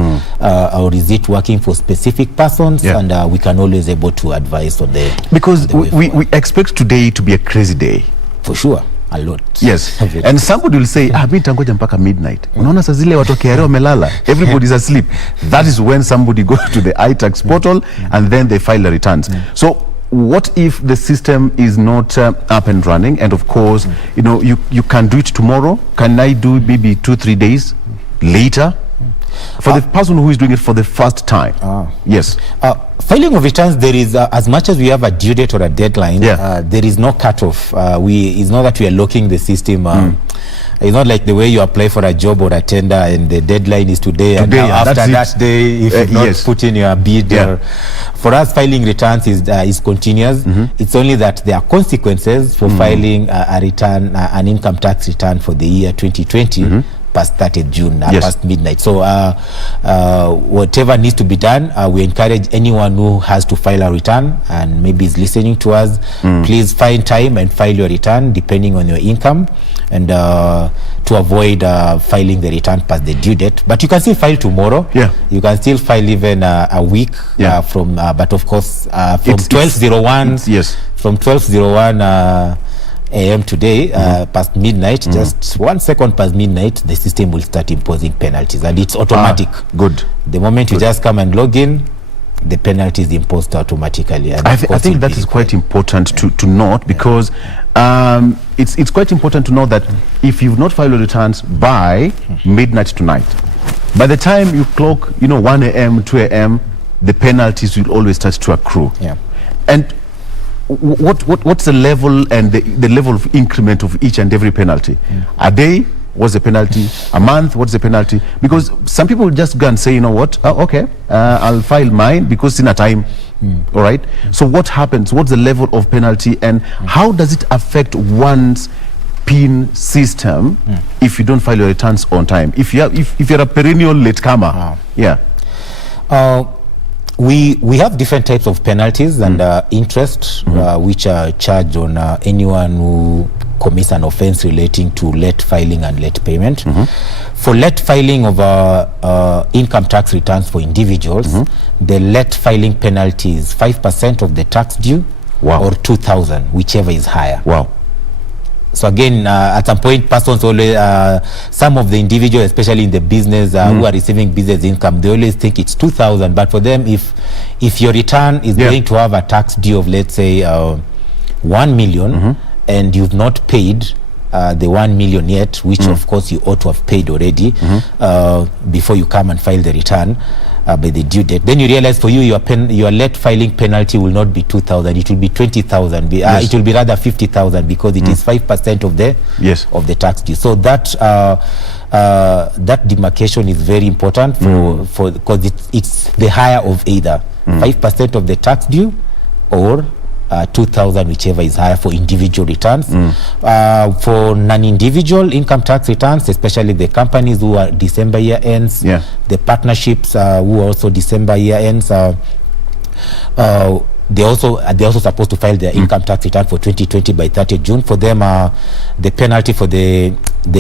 or is it working for specific persons? And we can always able to advise on the, because we expect today to be a crazy day. For sure. A lot. Yes. And somebody will say, mimi nitangoja mpaka midnight. Unaona saa zile watu KRA wamelala, everybody's asleep. That is when somebody goes to the iTax portal and then they file the returns. So what if the system is not up and running, and of course, you know, you can do it tomorrow? Can I do maybe 2-3 days later? For the person who is doing it for the first time. Yes. Filing of returns, there is, as much as we have a due date or a deadline, there is no cutoff. It's not that we are locking the system. It's not like the way you apply for a job or a tender and the deadline is today and now after that day, if you not put in your bid. For us, filing returns is continuous. It's only that there are consequences for filing a return, an income tax return for the year 2020. Past 30th June, past midnight. So whatever needs to be done, we encourage anyone who has to file a return and maybe is listening to us, please find time and file your return depending on your income, and to avoid filing the return past the due date. But you can still file tomorrow. You can still file even a week from, but of course, from 12:01. From 12:01 AM today, past midnight, just 1 second past midnight, the system will start imposing penalties, and it's automatic. Good. The moment you just come and log in, the penalty is imposed automatically. And I think that is quite important to note, because it's quite important to know that if you've not filed your returns by midnight tonight, by the time you clock, 1 AM, 2 AM, the penalties will always start to accrue. And what's the level and the level of increment of each and every penalty? A day, what's the penalty? A month, what's the penalty? Because some people just go and say, you know what, okay, I'll file mine because it's in a time. All right. So what happens? What's the level of penalty, and how does it affect one's PIN system if you don't file your returns on time? If you're a perennial latecomer, we have different types of penalties and interest which are charged on anyone who commits an offense relating to late filing and late payment. For late filing of income tax returns for individuals, the late filing penalty is 5% of the tax due, or 2,000, whichever is higher. So again, at some point, persons always, some of the individuals, especially in the business who are receiving business income, they always think it's 2,000. But for them, if your return is going to have a tax due of, let's say, 1 million, and you've not paid the 1 million yet, which of course you ought to have paid already before you come and file the return by the due date, then you realize for you your late filing penalty will not be 2,000, it will be 20,000. It will be rather 50,000 because it is 5% of the tax due. So that that demarcation is very important for because it's the higher of either 5% of the tax due or 2,000, whichever is higher for individual returns. For non-individual income tax returns, especially the companies who are December year ends, the partnerships who are also December year ends, they're also supposed to file their income tax return for 2020 by 30th June. For them, the penalty for the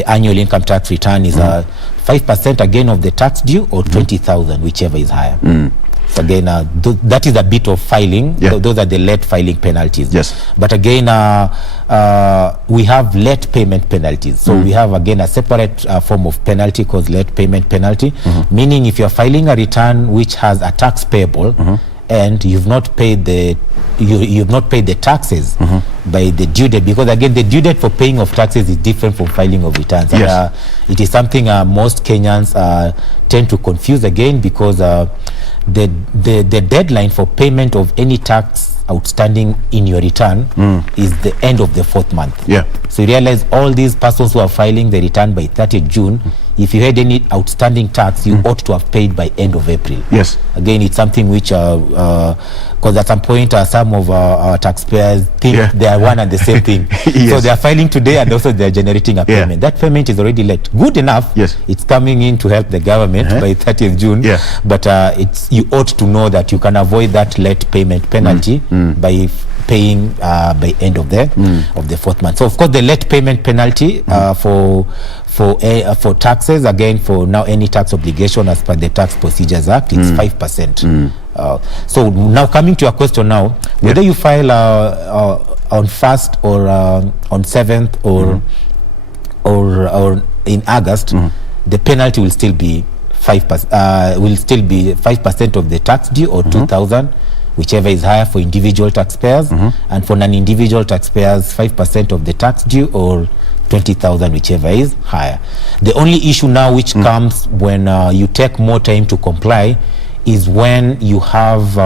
annual income tax return is 5% again of the tax due or 20,000, whichever is higher. So again, that is a bit of filing. Those are the late filing penalties. But again, we have late payment penalties. So we have again a separate form of penalty called late payment penalty, meaning if you're filing a return which has a tax payable and you've not paid the taxes by the due date, because again the due date for paying of taxes is different from filing of returns. And, it is something most Kenyans tend to confuse again, because the deadline for payment of any tax outstanding in your return is the end of the 4th month. So you realize all these persons who are filing the return by 30th June, if you had any outstanding tax, you ought to have paid by end of April. Again, it's something which, because at some point some of our taxpayers think they are one and the same thing. So they are filing today and also they are generating a payment. That payment is already late. Good enough. It's coming in to help the government by 30th June. But you ought to know that you can avoid that late payment penalty by paying by end of the 4th month. So of course the late payment penalty for taxes, again, for now any tax obligation as per the Tax Procedures Act, it's 5%. So now coming to your question now, whether you file on 1st or on 7th or in August, the penalty will still be 5% of the tax due or 2,000, whichever is higher for individual taxpayers, and for non-individual taxpayers 5% of the tax due or 20,000, whichever is higher. The only issue now which comes when you take more time to comply is when you have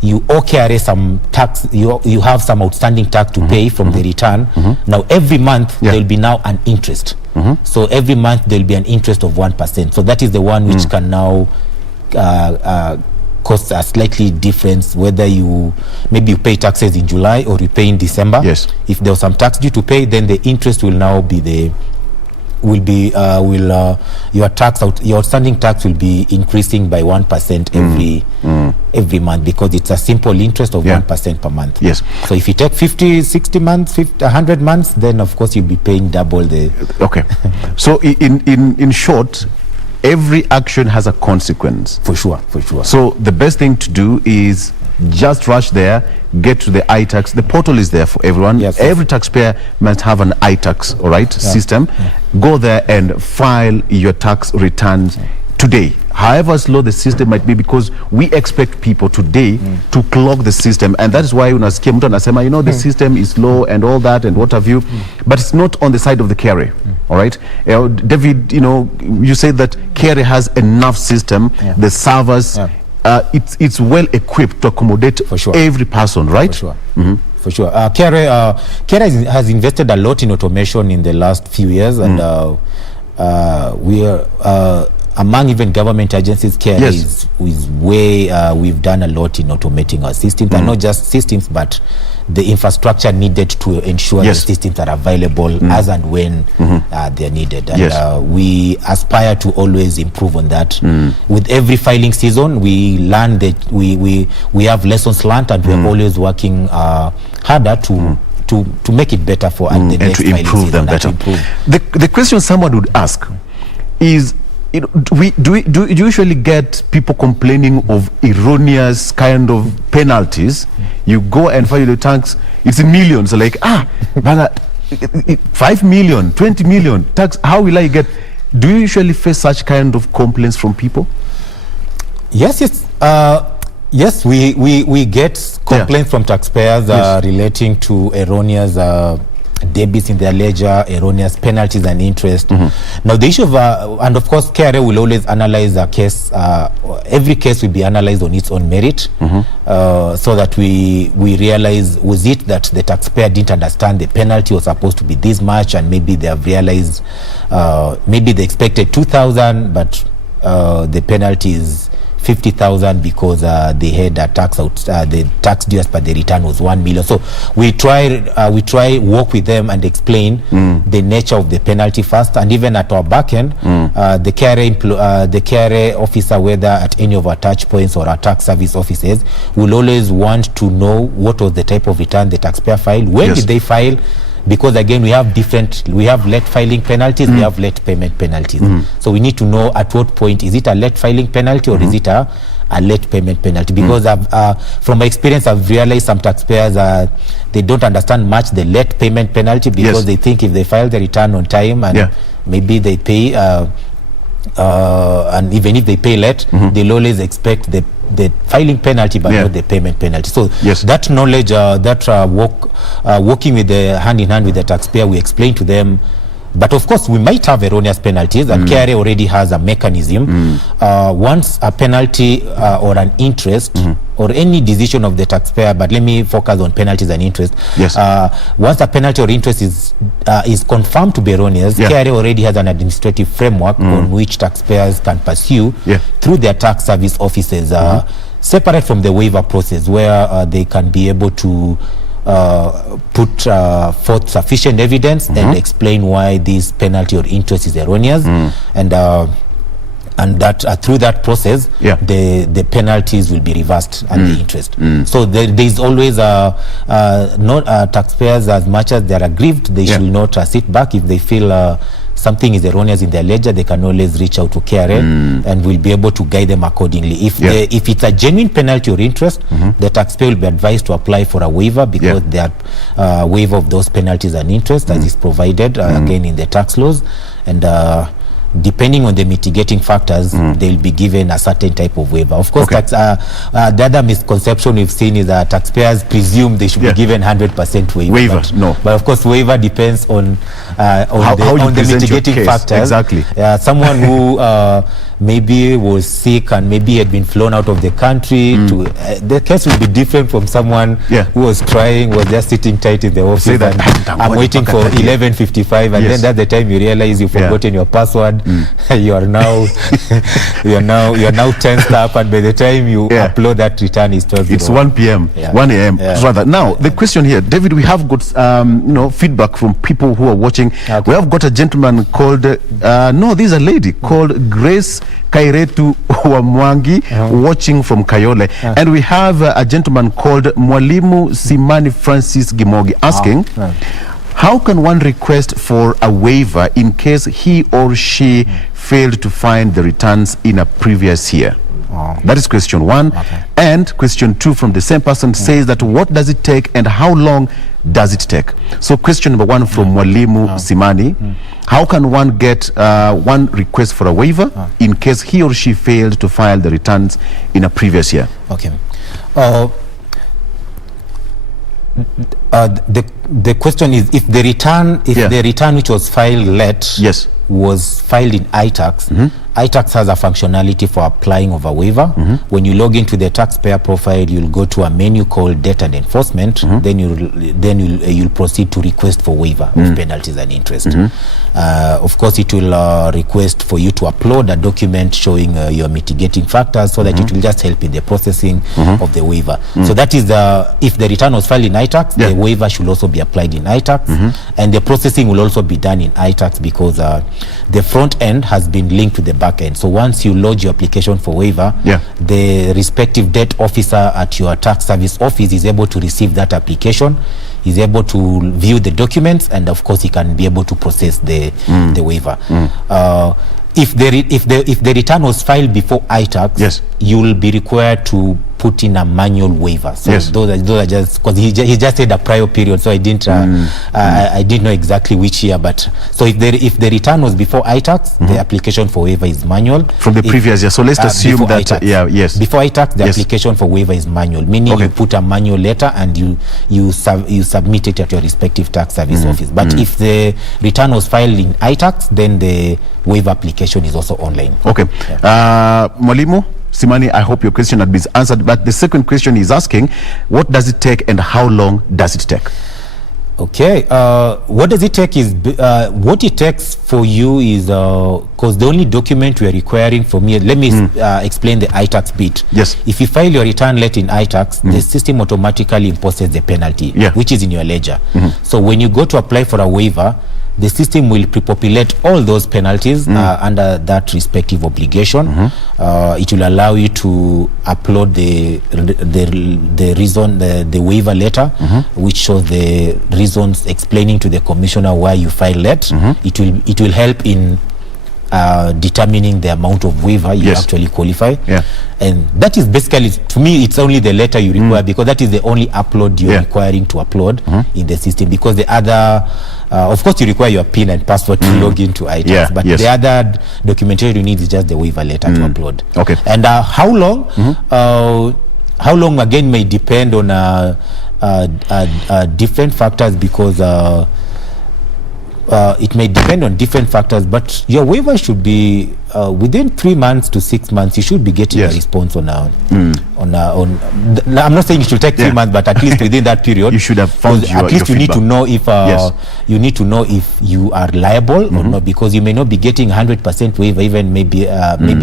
you owe KRA some tax, you have some outstanding tax to pay from the return. Now every month there will be now an interest. So every month there will be an interest of 1%. So that is the one which can now cost a slightly difference whether maybe you pay taxes in July or you pay in December. If there was some tax due to pay, then the interest will now be your outstanding tax will be increasing by 1% every month, because it's a simple interest of 1% per month. So if you take 50, 60 months, 100 months, then of course you'll be paying double the. So in short, every action has a consequence. For sure. So the best thing to do is just rush there, get to the iTax. The portal is there for everyone. Every taxpayer must have an iTax, system. Go there and file your tax returns today. However slow the system might be, because we expect people today to clog the system, and that is why unasikia mtu anasema, the system is slow and all that and what have you, but it's not on the side of the KRA. All right, David, you said that KRA has enough system, the servers, it's well equipped to accommodate every person, right? For sure. KRA has invested a lot in automation in the last few years, and we are among even government agencies. KRA is way we've done a lot in automating our systems, and not just systems, but the infrastructure needed to ensure the systems are available as and when they are needed. And we aspire to always improve on that. With every filing season, we learn that we have lessons learned, and we're always working harder to make it better for the next and to improve them better. The question someone would ask is, do you usually get people complaining of erroneous kind of penalties? You go and file your tax, it's in millions, like 5 million, 20 million tax, how will I get? Do you usually face such kind of complaints from people? Yes, we get complaints from taxpayers relating to erroneous debits in their ledger, erroneous penalties and interest. Now the issue of and of course KRA will always analyze a case. Every case will be analyzed on its own merit, so that we realize, was it that the taxpayer didn't understand the penalty was supposed to be this much, and maybe they have realized maybe they expected 2,000, but the penalty is 50,000 because they had a tax out, the tax due as per the return was 1 million. So we try work with them and explain the nature of the penalty first, and even at our back end, the KRA officer, whether at any of our touch points or our tax service offices, will always want to know what was the type of return the taxpayer filed, when did they file, because again we have late filing penalties, we have late payment penalties. So we need to know at what point, is it a late filing penalty or is it a late payment penalty? Because from my experience, I've realized some taxpayers they don't understand much the late payment penalty, because they think if they file the return on time and maybe they pay and even if they pay late, they'll always expect the filing penalty but not the payment penalty. So that knowledge, working with the hand in hand with the taxpayer, we explain to them. But of course we might have erroneous penalties, and KRA already has a mechanism. Once a penalty or an interest or any decision of the taxpayer, but let me focus on penalties and interest. Once a penalty or interest is confirmed to be erroneous, KRA already has an administrative framework on which taxpayers can pursue through their tax service offices, separate from the waiver process, where they can be able to put forth sufficient evidence and explain why this penalty or interest is erroneous, and that through that process the penalties will be reversed and the interest. So there is always not taxpayers, as much as they are aggrieved, they should not sit back. If they feel something is erroneous in their ledger, they can always reach out to KRA and we'll be able to guide them accordingly. If it's a genuine penalty or interest, the taxpayer will be advised to apply for a waiver, because there are waiver of those penalties and interest as is provided again in the tax laws, and depending on the mitigating factors, they'll be given a certain type of waiver. Of course, the other misconception we've seen is that taxpayers presume they should be given 100% waiver. But of course, waiver depends on the mitigating factors. Exactly. Someone who maybe was sick and maybe had been flown out of the country, the case will be different from someone who was trying, was just sitting tight in the office and I'm waiting for 11:55, and then that's the time you realize you've forgotten your password. You are now tensed up, and by the time you upload that return is 12. It's 1 p.m. 1 a.m. rather. Now the question here, David, we have got feedback from people who are watching. We have got a gentleman called this is a lady called Grace Kairetu Wamwangi, watching from Kayole, and we have a gentleman called Mwalimu Simani Francis Gimogi asking, how can one request for a waiver in case he or she failed to find the returns in a previous year? That is question one. And question two from the same person says that what does it take and how long does it take? So question number one from Mwalimu Simani, how can one get one request for a waiver in case he or she failed to file the returns in a previous year? The question is, if the return which was filed late was filed in iTax, iTax has a functionality for applying of a waiver. When you log into the taxpayer profile, you'll go to a menu called Debt and Enforcement. Then you'll proceed to request for waiver of penalties and interest. Of course, it will request for you to upload a document showing your mitigating factors, so that it will just help in the processing of the waiver. So that is if the return was filed in iTax, the waiver should also be applied in iTax, and the processing will also be done in iTax, because the front end has been linked to the back end. So once you lodge your application for waiver, the respective debt officer at your tax service office is able to receive that application, is able to view the documents, and of course he can be able to process the waiver. If the return was filed before iTax, you will be required to put in a manual waiver. So those are just, because he just said a prior period, so I didn't I didn't know exactly which year. But so if the return was before iTax, the application for waiver is manual from the previous year. So let's assume that before iTax, the application for waiver is manual, meaning you put a manual letter and you submit it at your respective tax service office. But if the return was filed in iTax, then the waiver application is also online. Mwalimu Simani, I hope your question had been answered, but the second question is asking, what does it take and how long does it take? Okay, what does it take is, what it takes for you is, because the only document we are requiring from you, let me explain the iTax bit. Yes. If you file your return late in iTax, the system automatically imposes the penalty, which is in your ledger. So when you go to apply for a waiver, the system will pre-populate all those penalties under that respective obligation. It will allow you to upload the reason, the waiver letter, which shows the reasons explaining to the commissioner why you filed late. It will help in determining the amount of waiver you actually qualify. And that is basically, to me, it's only the letter you require, because that is the only upload you're requiring to upload in the system. Because the other, of course, you require your PIN and password to log into iTax, but the other documentation you need is just the waiver letter to upload. Okay. And how long again may depend on different factors, because it may depend on different factors, but your waiver should be within 3 months to 6 months. You should be getting a response on I'm not saying it should take 3 months, but at least within that period, you should have found at least you need to know if you need to know if you are liable or not, because you may not be getting 100% waiver, even maybe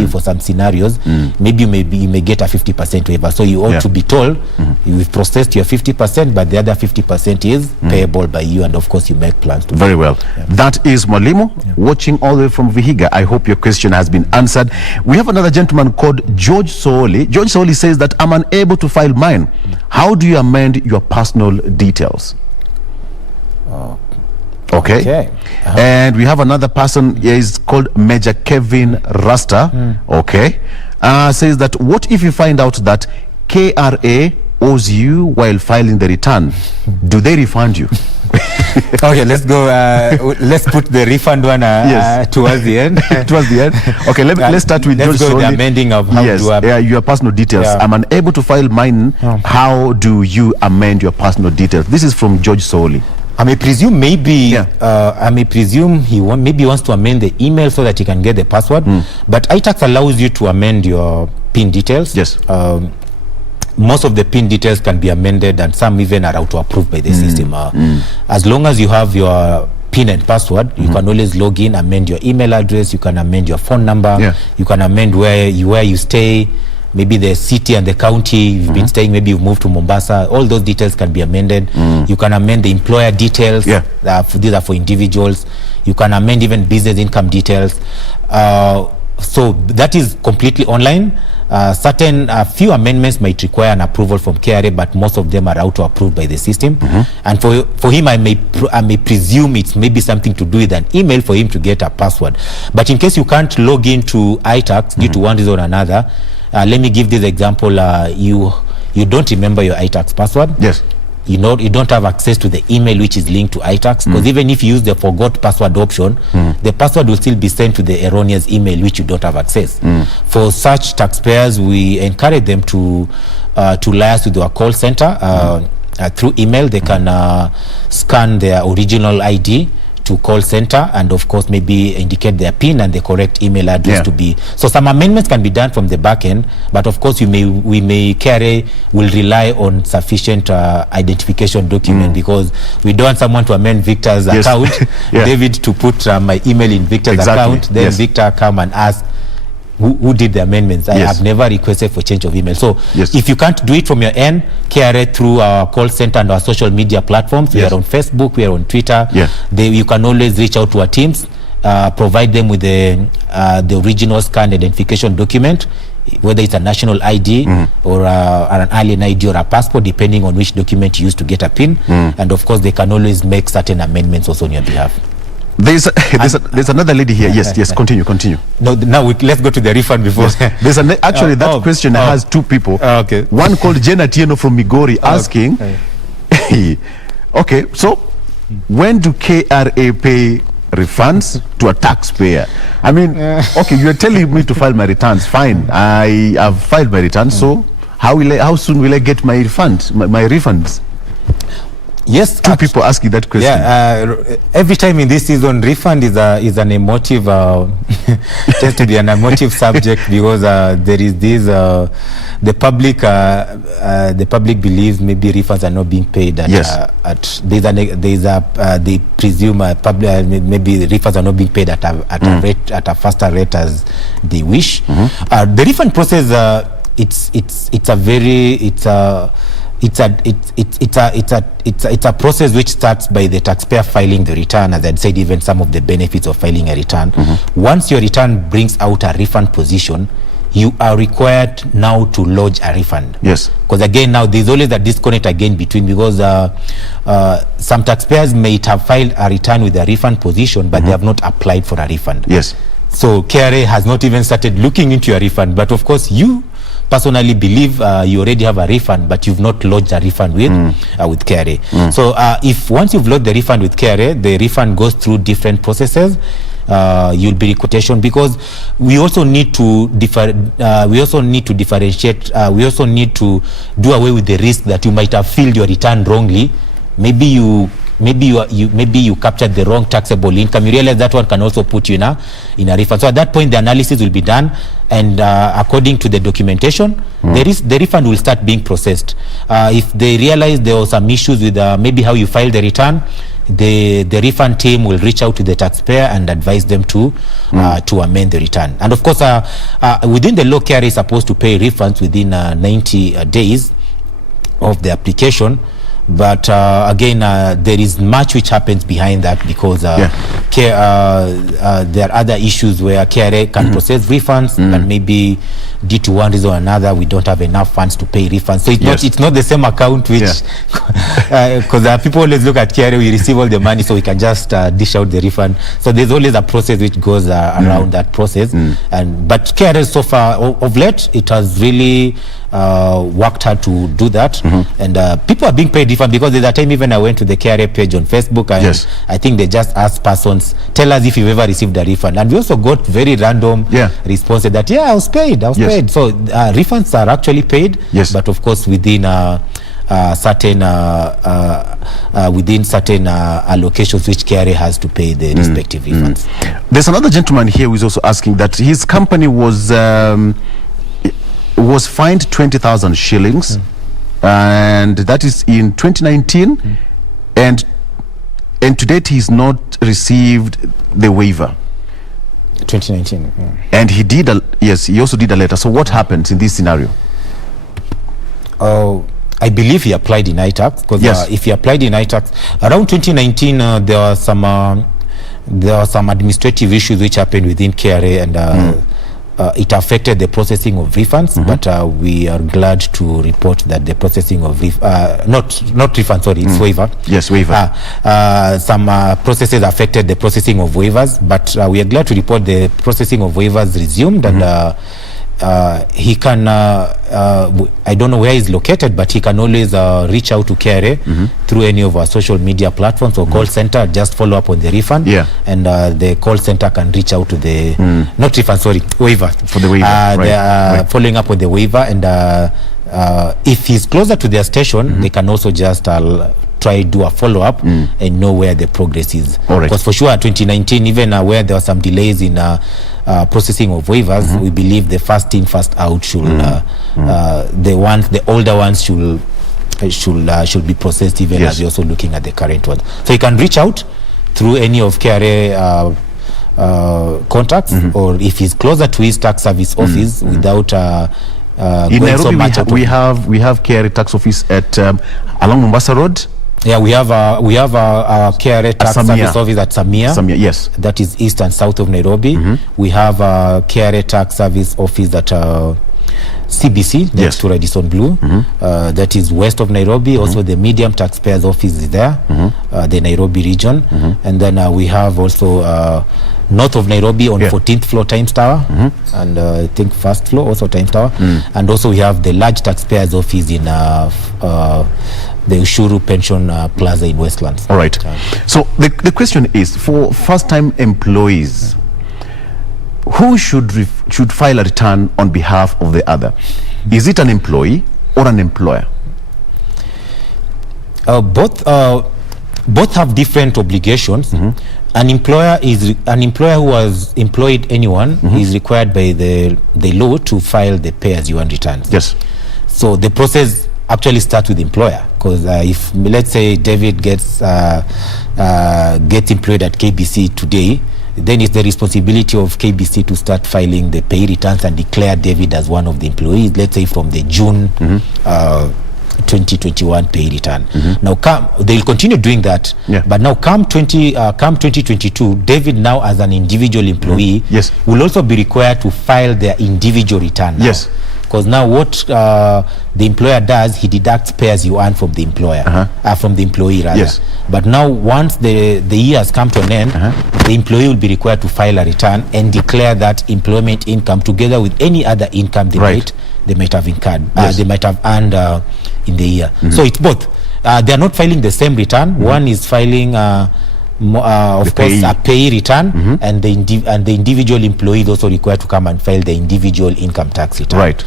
for some scenarios, maybe you may get a 50% waiver. So you ought to be told you've processed your 50%, but the other 50% is payable by you, and of course you make plans to very well. That is Mwalimu watching all the way from Vihiga. I hope your question has been answered. We have another gentleman called George Sooli. George Sooli says that I'm unable to file mine. How do you amend your personal details? Okay. And we have another person here, is called Major Kevin Rasta. Says that, what if you find out that KRA owes you while filing the return? Do they refund you? Okay, let's go. Let's put the refund one towards the end. Towards the end. Okay, let's start with George Sooli. The amending of how to your personal details. I'm unable to file mine. How do you amend your personal details? This is from George Sooli. I may presume he wants to amend the email so that he can get the password. But iTax allows you to amend your PIN details. Yes. Most of the PIN details can be amended, and some even are auto-approved by the system. As long as you have your PIN and password, you can always log in, amend your email address, you can amend your phone number, you can amend where you stay, maybe the city and the county you've been staying, maybe you've moved to Mombasa. All those details can be amended. You can amend the employer details. These are for individuals. You can amend even business income details. So that is completely online. Few amendments might require an approval from KRA, but most of them are auto-approved by the system. And for him, I may presume it's maybe something to do with an email for him to get a password. But in case you can't log into iTax due to one reason or another, let me give this example. You don't remember your iTax password. Yes. You don't have access to the email which is linked to iTax, because even if you use the forgot password option, the password will still be sent to the erroneous email which you don't have access. For such taxpayers, we encourage them to liaise with our call center through email. They can scan their original ID to call center and of course maybe indicate their PIN and the correct email address to be. So some amendments can be done from the back end, but of course KRA will rely on sufficient identification document because we don't want someone to amend Victor's account, David to put my email in Victor's account, then Victor come and ask who did the amendments. I have never requested for change of email. So if you can't do it from your end, KRA through our call center and our social media platforms, we are on Facebook, we are on Twitter, you can always reach out to our teams, provide them with the original scanned identification document, whether it's a national ID or an alien ID or a passport, depending on which document you use to get a PIN. And of course, they can always make certain amendments also on your behalf. There's another lady here. Yes, continue. No, now let's go to the refund before. There's actually that question has two people. Okay. One called Jenna Tieno from Migori asking, okay, so when do KRA pay refunds to a taxpayer? I mean, okay, you're telling me to file my returns. Fine, I have filed my returns. So how soon will I get my refund, my refunds? Yes, two people asking that question. Every time in this season, refund is an emotive, tends to be an emotive subject because there is this the public believes maybe refunds are not being paid at they presume maybe refunds are not being paid at a faster rate as they wish. The refund process it's a process which starts by the taxpayer filing the return, as I'd said, even some of the benefits of filing a return. Once your return brings out a refund position, you are required now to lodge a refund. Yes. Because again, now there's always a disconnect again between, because some taxpayers may have filed a return with a refund position, but they have not applied for a refund. Yes. So KRA has not even started looking into your refund, but of course you personally believe you already have a refund, but you've not lodged a refund with KRA. So if once you've lodged the refund with KRA, the refund goes through different processes. You'll be requotation, because we also need to differentiate. We also need to do away with the risk that you might have filled your return wrongly. Maybe you captured the wrong taxable income. You realize that one can also put you in a refund. So at that point, the analysis will be done, and according to the documentation, the refund will start being processed. If they realize there were some issues with maybe how you filed the return, the refund team will reach out to the taxpayer and advise them to amend the return. And of course, within the law, KRA is supposed to pay refunds within 90 days of the application. But again, there is much which happens behind that, because there are other issues where KRA can process refunds, but maybe due to one reason or another, we don't have enough funds to pay refunds. So it's not the same account, which because people always look at KRA, we receive all the money, so we can just dish out the refund. So there's always a process which goes around that process. But KRA so far of late, it has really worked hard to do that, and people are being paid refund, because there's a time even I went to the KRA page on Facebook, and I think they just asked persons, tell us if you've ever received a refund, and we also got very random responses that I was paid. So refunds are actually paid, but of course within certain allocations which KRA has to pay the respective refunds. There's another gentleman here who is also asking that his company was fined 20,000 shillings, and that is in 2019, and to date he's not received the waiver. 2019. And he did he also did a letter. So what happens in this scenario? I believe he applied in ITAX, because if he applied in ITAX around 2019, there were some administrative issues which happened within KRA, and it affected the processing of refunds, but we are glad to report that the processing of not refund, sorry, it's waiver. Yes, waiver. Some processes affected the processing of waivers, but we are glad to report the processing of waivers resumed, and he can I don't know where he's located, but he can always reach out to KRA through any of our social media platforms or call center. Just follow up on the refund, and the call center can reach out to the not refund, sorry, waiver, for the waiver. They are following up on the waiver, and if he's closer to their station, they can also just try do a follow-up and know where the progress is. All right. Because for sure 2019, even where there were some delays in processing of waivers, we believe the first in first out should the older ones should be processed even as you're also looking at the current ones. So you can reach out through any of KRA contacts, or if he's closer to his tax service office without in Nairobi we have KRA tax office at along Mombasa Road. Yeah, we have a KRA tax service office at Samia. Yes, that is east and south of Nairobi. We have a KRA tax service office at CBC next to Radisson Blue. That is west of Nairobi. Also, the medium taxpayers office is there, the Nairobi region, and then we have also north of Nairobi on 14th floor Times Tower, and I think first floor also Times Tower, and also we have the large taxpayers office in the Ushuru Pension Plaza in Westlands. All right. So the question is, for first-time employees, who should file a return on behalf of the other? Is it an employee or an employer? Both have different obligations. An employer who has employed anyone is required by the law to file the pay-as-you-earn returns. Yes. So the process actually starts with the employer, because if let's say David gets employed at KBC today, then it's the responsibility of KBC to start filing the pay returns and declare David as one of the employees, let's say from the June 2021 pay return. Now they'll continue doing that, but now come 2022, David now as an individual employee will also be required to file their individual return now. Because now what the employer does, he deducts pay as you earn from the employer, from the employee rather. But now once the year has come to an end, the employee will be required to file a return and declare that employment income together with any other income they might have incurred, they might have earned in the year. So it's both. They are not filing the same return. One is filing of course a pay return, and the individual employee is also required to come and file the individual income tax return. Right.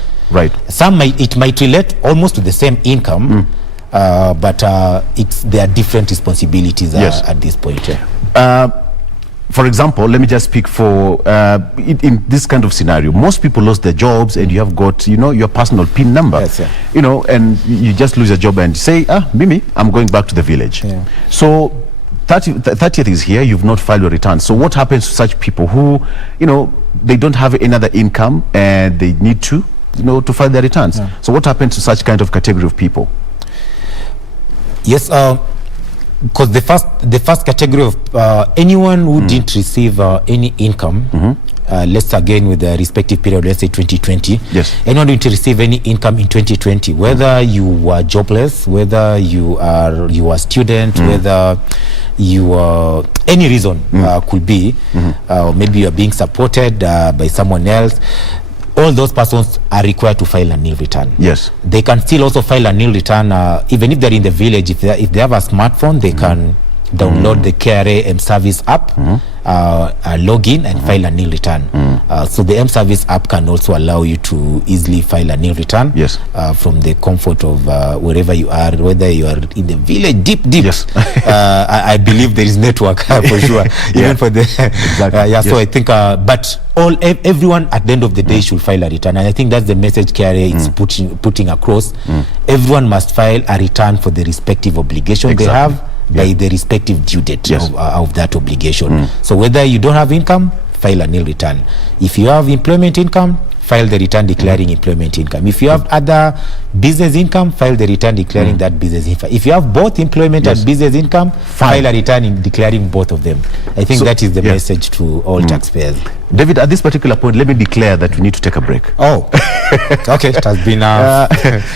It might relate almost to the same income, but there are different responsibilities at this point. For example, let me just speak for in this kind of scenario, most people lost their jobs, and you have got your personal PIN number, and you just lose a job and say, Mimi, I'm going back to the village. So 30th is here, you've not filed your return. So what happens to such people who they don't have any other income and they need to to file their returns? So what happens to such kind of category of people? Yes, because the first category of anyone who didn't receive any income, let's again with the respective period, let's say 2020. Anyone who didn't receive any income in 2020, whether you were jobless, whether you are a student, whether you are any reason could be, or maybe you are being supported by someone else. All those persons are required to file a nil return. They can still also file a nil return even if they're in the village. If they have a smartphone, they can download the KRA M-Service app, log in and file a nil return. So the M-Service app can also allow you to easily file a nil return from the comfort of wherever you are, whether you are in the village deep. I believe there is network for sure, even for the so I think but everyone at the end of the day should file a return, and I think that's the message KRA is putting across. Everyone must file a return for the respective obligation they have by the respective due date of that obligation. So whether you don't have income, file a nil return. If you have employment income, file the return declaring employment income. If you have other business income, file the return declaring that business income. If you have both employment and business income, file a return declaring both of them. I think that is the message to all taxpayers. David, at this particular point, let me declare that we need to take a break. Okay, it has been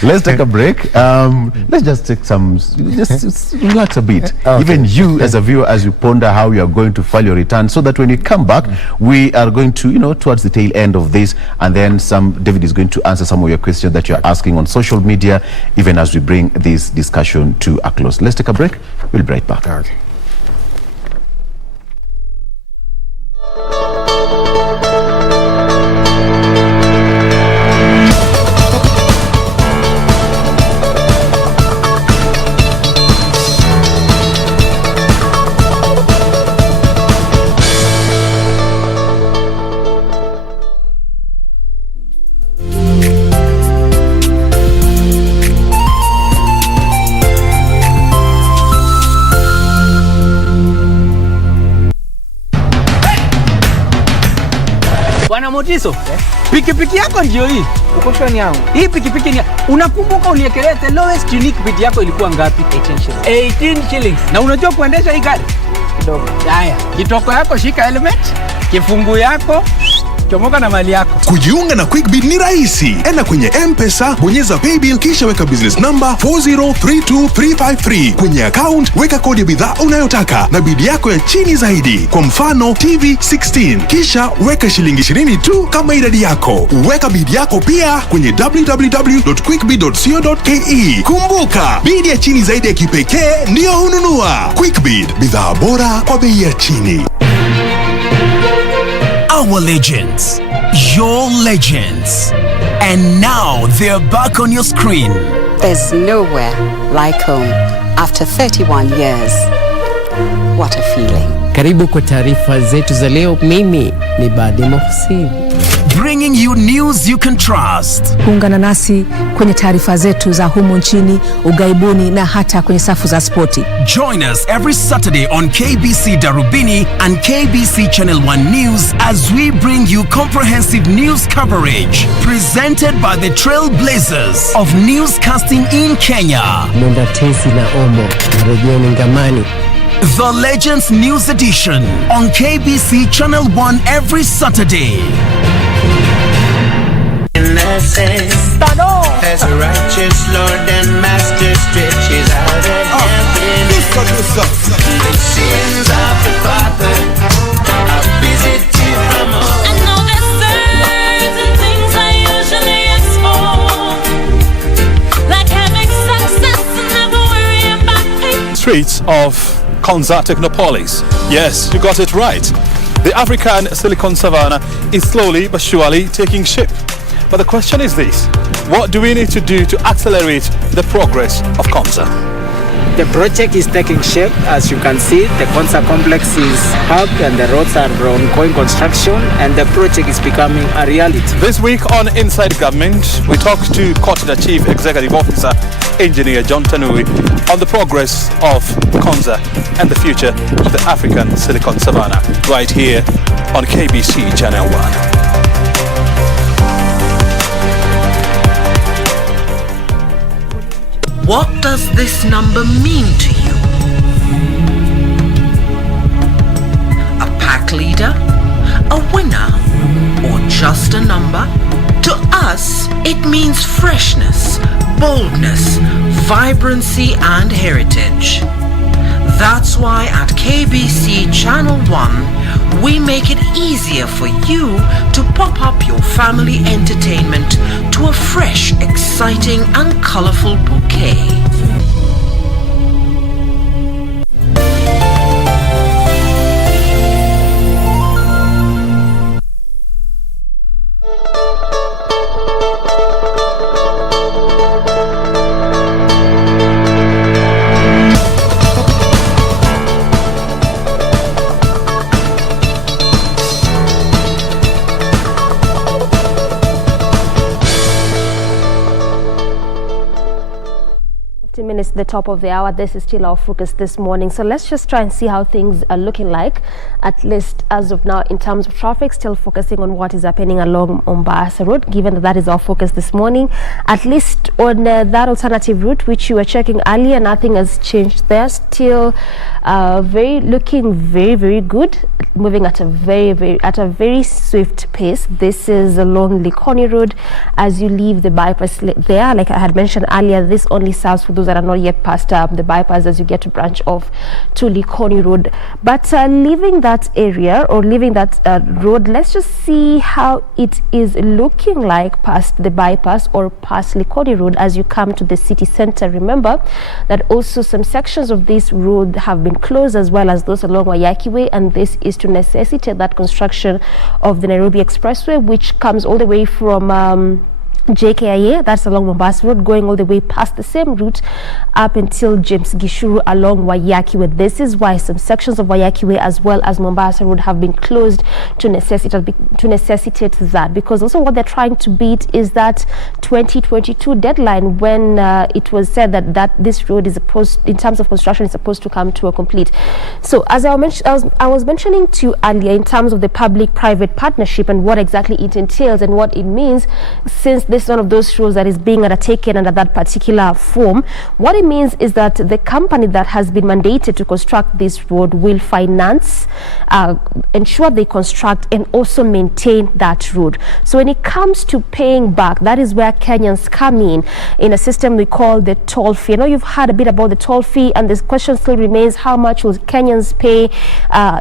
let's take a break. Let's just take just relax a bit. Even you as a viewer, as you ponder how you are going to file your return, so that when you come back, we are going to towards the tail end of this, and then David is going to answer some of your questions that you're asking on social media, even as we bring this discussion to a close. Let's take a break. We'll be right back. Motiso, pikipiki yako ndio hii. Uko shwani yangu. Hii pikipiki ni unakumbuka uniekelea the lowest unique bid yako ilikuwa ngapi? 18 shillings. Na unajua kuendesha hii gari? Kidogo. Haya, kitoko yako shika helmet, kifungu yako chomoka na mali yako. Kujiunga na QuickBid ni rahisi. Enda kwenye M-Pesa, bonyeza paybill kisha weka business number 4032353. Kwenye account weka kodi ya bidhaa unayotaka na bid yako ya chini zaidi. Kwa mfano TV 16. Kisha weka shilingi 20 tu kama idadi yako. Weka bid yako pia kwenye www.quickbid.co.ke. Kumbuka, bid ya chini zaidi ya kipekee ndio hununua. QuickBid, bidhaa bora kwa bei ya chini. Our legends, your legends, and now they're back on your screen. There's nowhere like home after 31 years. What a feeling. Karibu kwa taarifa zetu za leo. Mimi ni Badimo Hussein. Bringing you news you can trust. Ungana nasi kwenye taarifa zetu za humu nchini, ugaibuni na hata kwenye safu za spoti. Join us every Saturday on KBC Darubini and KBC Channel 1 News as we bring you comprehensive news coverage presented by the trailblazers of newscasting in Kenya. Munda Tesi na Omo, Rejeni Ngamani. The Legends News Edition on KBC Channel 1 every Saturday. As a righteous Lord and Master stretches out a hand, the sins of the Father are visited from all. I know there's certain things I usually explore, like having success and never worry about pain. Streets of Konza Technopolis. Yes, you got it right. The African Silicon Savannah is slowly but surely taking shape. But the question is this: what do we need to do to accelerate the progress of Konza? The project is taking shape. As you can see, the Konza complex is up and the roads are ongoing construction and the project is becoming a reality. This week on Inside Government, we talked to Kotida Chief Executive Officer, Engineer John Tanui, on the progress of Konza and the future of the African Silicon Savannah, right here on KBC Channel 1. What does this number mean to you? A pack leader? A winner? Or just a number? To us, it means freshness, boldness, vibrancy and heritage. That's why at KBC Channel 1, we make it easier for you to pop up your family entertainment to a fresh, exciting and colorful bouquet. Minutes the top of the hour. This is still our focus this morning, so let's just try and see how things are looking like, at least as of now, in terms of traffic. Still focusing on what is happening along Mombasa Road, given that that is our focus this morning. At least on that alternative route which you were checking earlier, nothing has changed there. Still looking very good, moving at a very swift pace. This is along Likoni Road as you leave the bypass there. Like I had mentioned earlier, this only serves for those that are not yet past the bypass as you get to branch off to Likoni Road. But leaving that area or leaving that road, let's just see how it is looking like past the bypass or past Likoni Road as you come to the city center. Remember that also some sections of this road have been closed, as well as those along Wayaki Way, and this is to necessitate that construction of the Nairobi Expressway, which comes all the way from JKIA, that's along Mombasa Road, going all the way past the same route up until James Gishuru along Wayakiwe. This is why some sections of Wayakiwe as well as Mombasa Road have been closed to necessitate that, because also what they're trying to beat is that 2022 deadline when it was said that this road is supposed, in terms of construction, is supposed to come to a complete. So as I was mentioning to you earlier, in terms of the public-private partnership and what exactly it entails and what it means, since this is one of those roads that is being undertaken under that particular form, what it means is that the company that has been mandated to construct this road will finance, ensure they construct and also maintain that road. So when it comes to paying back, that is where Kenyans come in a system we call the toll fee. I know you've heard a bit about the toll fee, and this question still remains: how much will Kenyans pay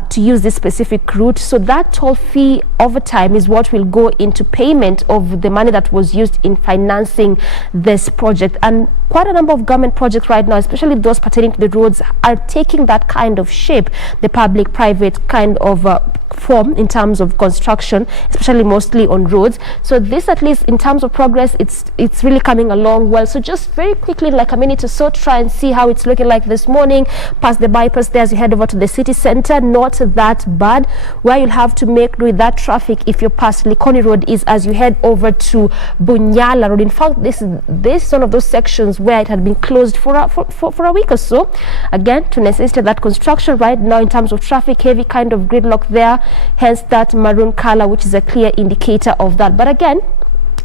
to use this specific route? So that toll fee over time is what will go into payment of the money that was used in financing this project. And quite a number of government projects right now, especially those pertaining to the roads, are taking that kind of shape, the public-private kind of form in terms of construction, especially mostly on roads. So this, at least in terms of progress, it's really coming along well. So just very quickly, like a minute or so, try and see how it's looking like this morning. Past the bypass there as you head over to the city center, not that bad. Where you'll have to make do with that traffic if you're past Likoni Road is as you head over to Bunyala Road. In fact, this is one of those sections where it had been closed for a week or so, again to necessitate that construction. Right now, in terms of traffic, heavy kind of gridlock there, hence that maroon color, which is a clear indicator of that. But again,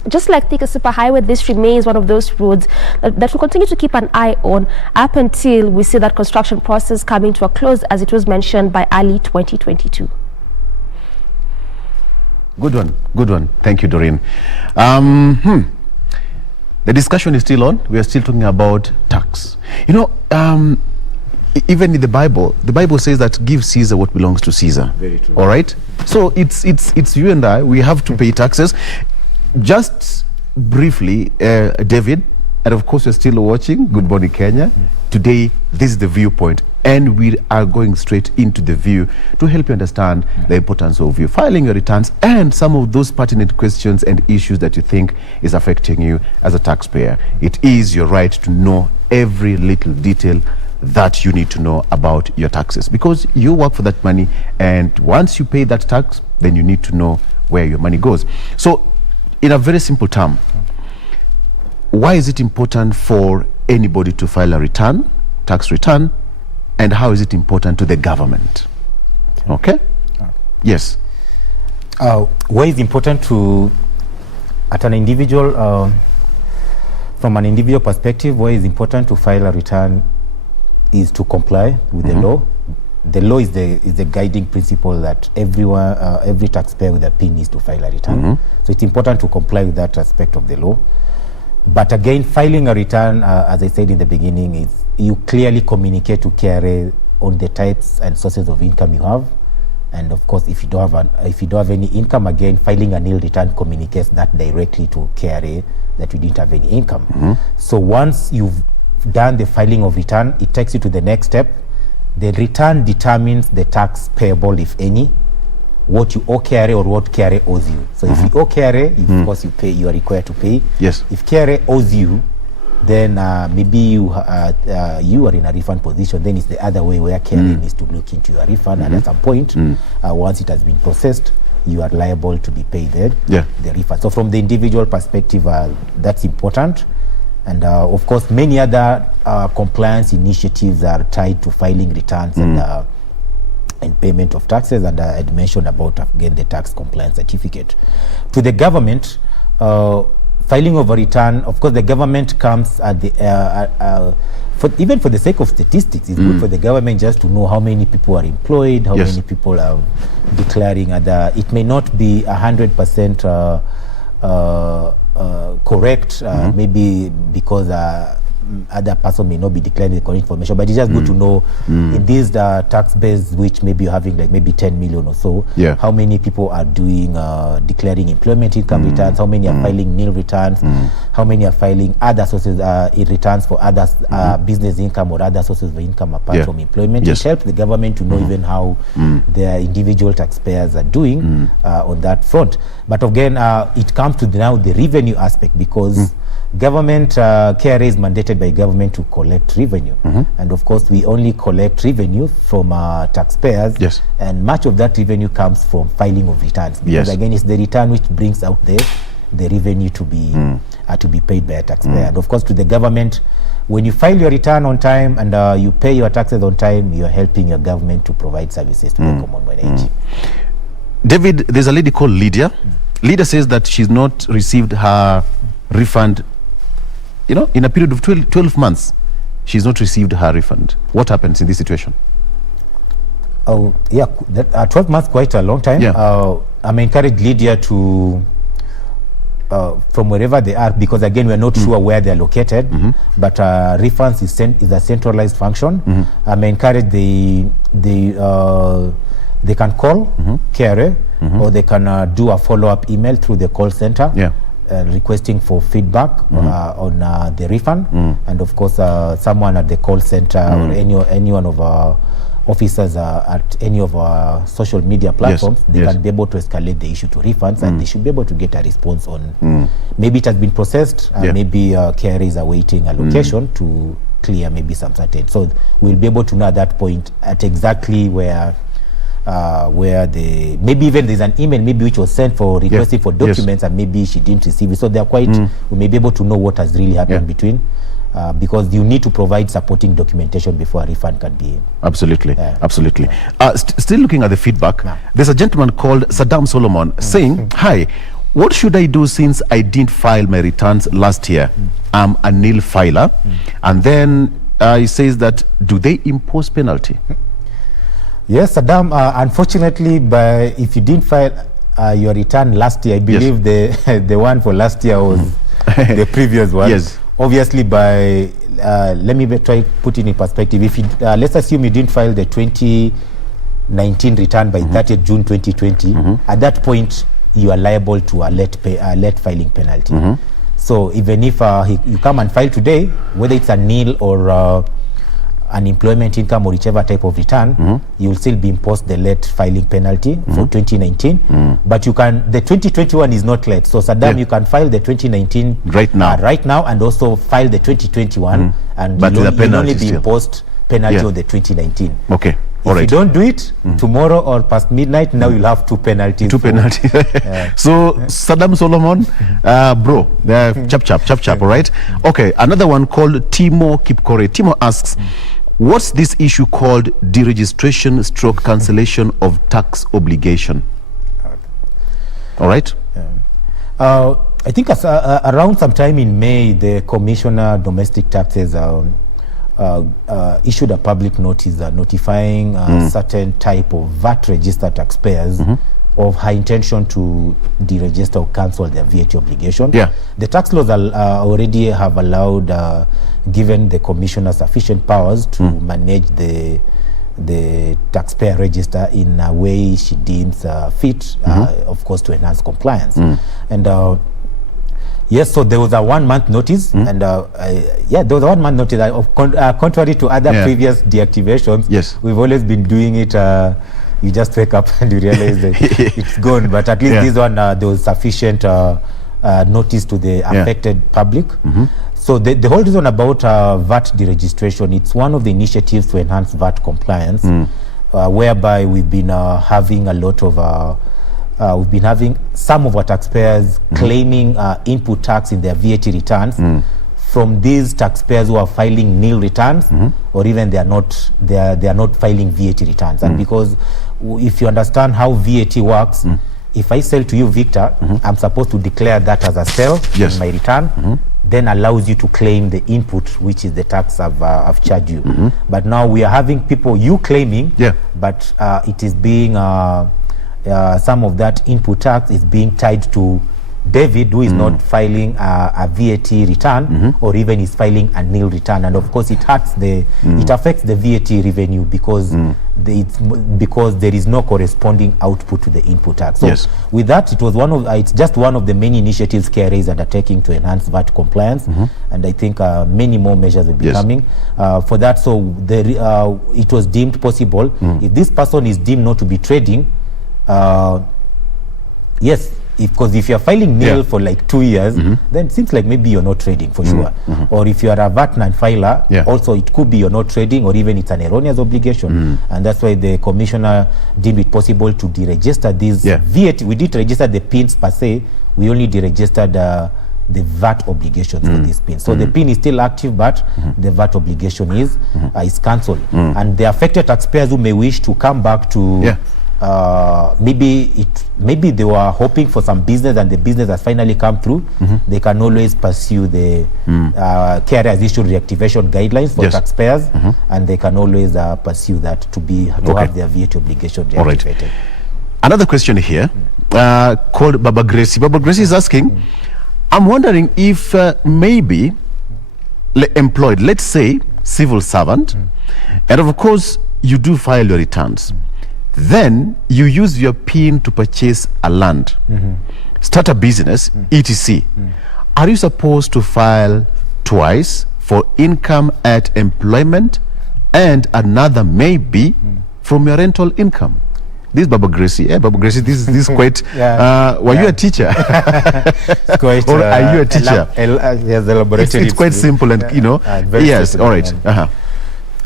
just like Thika Superhighway, this remains one of those roads that we'll continue to keep an eye on up until we see that construction process coming to a close, as it was mentioned, by early 2022. Good one. Thank you, Doreen. The discussion is still on. We are still talking about tax. You know, even in the Bible says that give Caesar what belongs to Caesar. Very true. All right. So it's you and I. We have to pay taxes. Just briefly, David, and of course you're still watching Good Morning Kenya. Today, this is the viewpoint, and we are going straight into the view to help you understand the importance of you filing your returns and some of those pertinent questions and issues that you think is affecting you as a taxpayer. It is your right to know every little detail that you need to know about your taxes, because you work for that money, and once you pay that tax, then you need to know where your money goes. So in a very simple term, why is it important for anybody to file a return, tax return, and how is it important to the government? Okay? Yes. Why is important to, at an individual, from an individual perspective, why is important to file a return is to comply with the law. The law is the guiding principle that every taxpayer with a PIN needs to file a return. So it's important to comply with that aspect of the law. But again, filing a return, as I said in the beginning, is you clearly communicate to KRA on the types and sources of income you have. And of course, if you don't have any income, again, filing a nil return communicates that directly to KRA that you didn't have any income. So once you've done the filing of return, it takes you to the next step. The return determines the tax payable, if any, what you owe KRA or what KRA owes you. So if you owe KRA, of course you are required to pay. Yes. If KRA owes you, then maybe you are in a refund position. Then it's the other way, where KRA needs to look into your refund, and at some point, once it has been processed, you are liable to be paid the refund. So from the individual perspective, that's important. And of course, many other compliance initiatives are tied to filing returns and payment of taxes. And I had mentioned about, again, the tax compliance certificate. To the government, filing of a return, of course, the government comes at the even for the sake of statistics, it's good for the government just to know how many people are employed, how many people are declaring other. It may not be 100% correct, maybe because other person may not be declaring the correct information, but it's just good to know in these tax base, which maybe you're having like maybe 10 million or so, how many people are doing declaring employment income returns, how many are filing nil returns. how many are filing other sources in returns for other business income or other sources of income apart from employment. It helps the government to know even how their individual taxpayers are doing on that front. But again, it comes to now the revenue aspect, because government, KRA is mandated by government to collect revenue. And of course, we only collect revenue from taxpayers. And much of that revenue comes from filing of returns. Because again, it's the return which brings out the revenue to be paid by a taxpayer. And of course, to the government, when you file your return on time and you pay your taxes on time, you're helping your government to provide services to the common mwananchi. David, there's a lady called Lydia. Lydia says that she's not received her refund, in a period of 12 months. She's not received her refund. What happens in this situation? Oh, yeah, 12 months, quite a long time. I'm encouraged Lydia to, from wherever they are, because again, we're not sure where they're located, but refunds is a centralized function. I'm encouraged they can call KRA, or they can do a follow-up email through the call center. Requesting for feedback on the refund, and of course someone at the call center or any one of our officers at any of our social media platforms, they can be able to escalate the issue to refunds, and they should be able to get a response on maybe it has been processed, and maybe KRA is awaiting allocation to clear maybe some certain. So we'll be able to know at that point at exactly where maybe even there's an email maybe which was sent for requesting for documents, and maybe she didn't receive it. So they're quite, we may be able to know what has really happened between, because you need to provide supporting documentation before a refund can be. Absolutely. Still looking at the feedback, there's a gentleman called Saddam Solomon saying, hi, what should I do since I didn't file my returns last year? I'm a nil filer. And then he says that, do they impose penalty? Yes, Saddam, unfortunately, if you didn't file your return last year, I believe the one for last year was the previous one. Obviously, let me try put it in perspective. If you, let's assume you didn't file the 2019 return by 30th June 2020, at that point, you are liable to a late filing penalty. So even if you come and file today, whether it's a nil or unemployment income or whichever type of return, you will still be imposed the late filing penalty for 2019. But you can, the 2021 is not late. So Saddam, you can file the 2019 right now and also file the 2021, and but you'll only be imposed penalty on the 2019. Okay. If you don't do it tomorrow or past midnight, now you'll have two penalties. So Saddam Solomon, bro, chap, all right? Okay, another one called Timo Kipkore. Timo asks, what's this issue called deregistration / cancellation of tax obligation? All right? I think around sometime in May, the Commissioner Domestic Taxes issued a public notice notifying certain type of VAT registered taxpayers of her intention to deregister or cancel their VAT obligation. The tax laws already have allowed, given the commissioner sufficient powers to manage the taxpayer register in a way she deems fit, of course, to enhance compliance. And yes, so there was a 1 month notice, and there was a 1 month notice. Contrary to other previous deactivations, we've always been doing it. You just wake up and you realize that it's gone. But at least this one, there was sufficient notice to the affected public. So the whole reason about VAT deregistration, it's one of the initiatives to enhance VAT compliance, whereby we've been having a lot of we've been having some of our taxpayers claiming input tax in their VAT returns from these taxpayers who are filing nil returns, or even they are not filing VAT returns. And because if you understand how VAT works, if I sell to you, Victor, I'm supposed to declare that as a sale in my return, then allows you to claim the input, which is the tax I've charged you. But now we are having people, you claiming, but it is being some of that input tax is being tied to David, who is not filing a VAT return, or even is filing a nil return, and of course it hurts it affects the VAT revenue because because there is no corresponding output to the input tax. So with that, it was it's just one of the many initiatives KRA is undertaking to enhance VAT compliance, and I think many more measures will be coming for that. So it was deemed possible if this person is deemed not to be trading. Yes. Because if you're filing nil for like 2 years, then it seems like maybe you're not trading for sure. Or if you are a VAT non-filer, also it could be you're not trading, or even it's an erroneous obligation. And that's why the commissioner deemed it possible to deregister these VAT. We did register the PINs per se. We only deregistered the VAT obligations for this PIN. So the PIN is still active, but the VAT obligation is cancelled. And the affected taxpayers who may wish to come back to maybe they were hoping for some business and the business has finally come through, they can always pursue the KRA has issued reactivation guidelines for taxpayers, and they can always pursue that to have their VAT obligation reactivated. Right. Another question here called Baba Gracie. Baba Gracie is asking, I'm wondering if maybe employed, let's say civil servant, and of course you do file your returns. Then you use your PIN to purchase a land, start a business, etc. Are you supposed to file twice for income at employment and another maybe from your rental income? This is Baba Gracie. Baba Gracie, this is quite... were you a teacher? Quite, or are you a teacher? Yes, the laboratory. It's quite simple and, you know... yes, all right.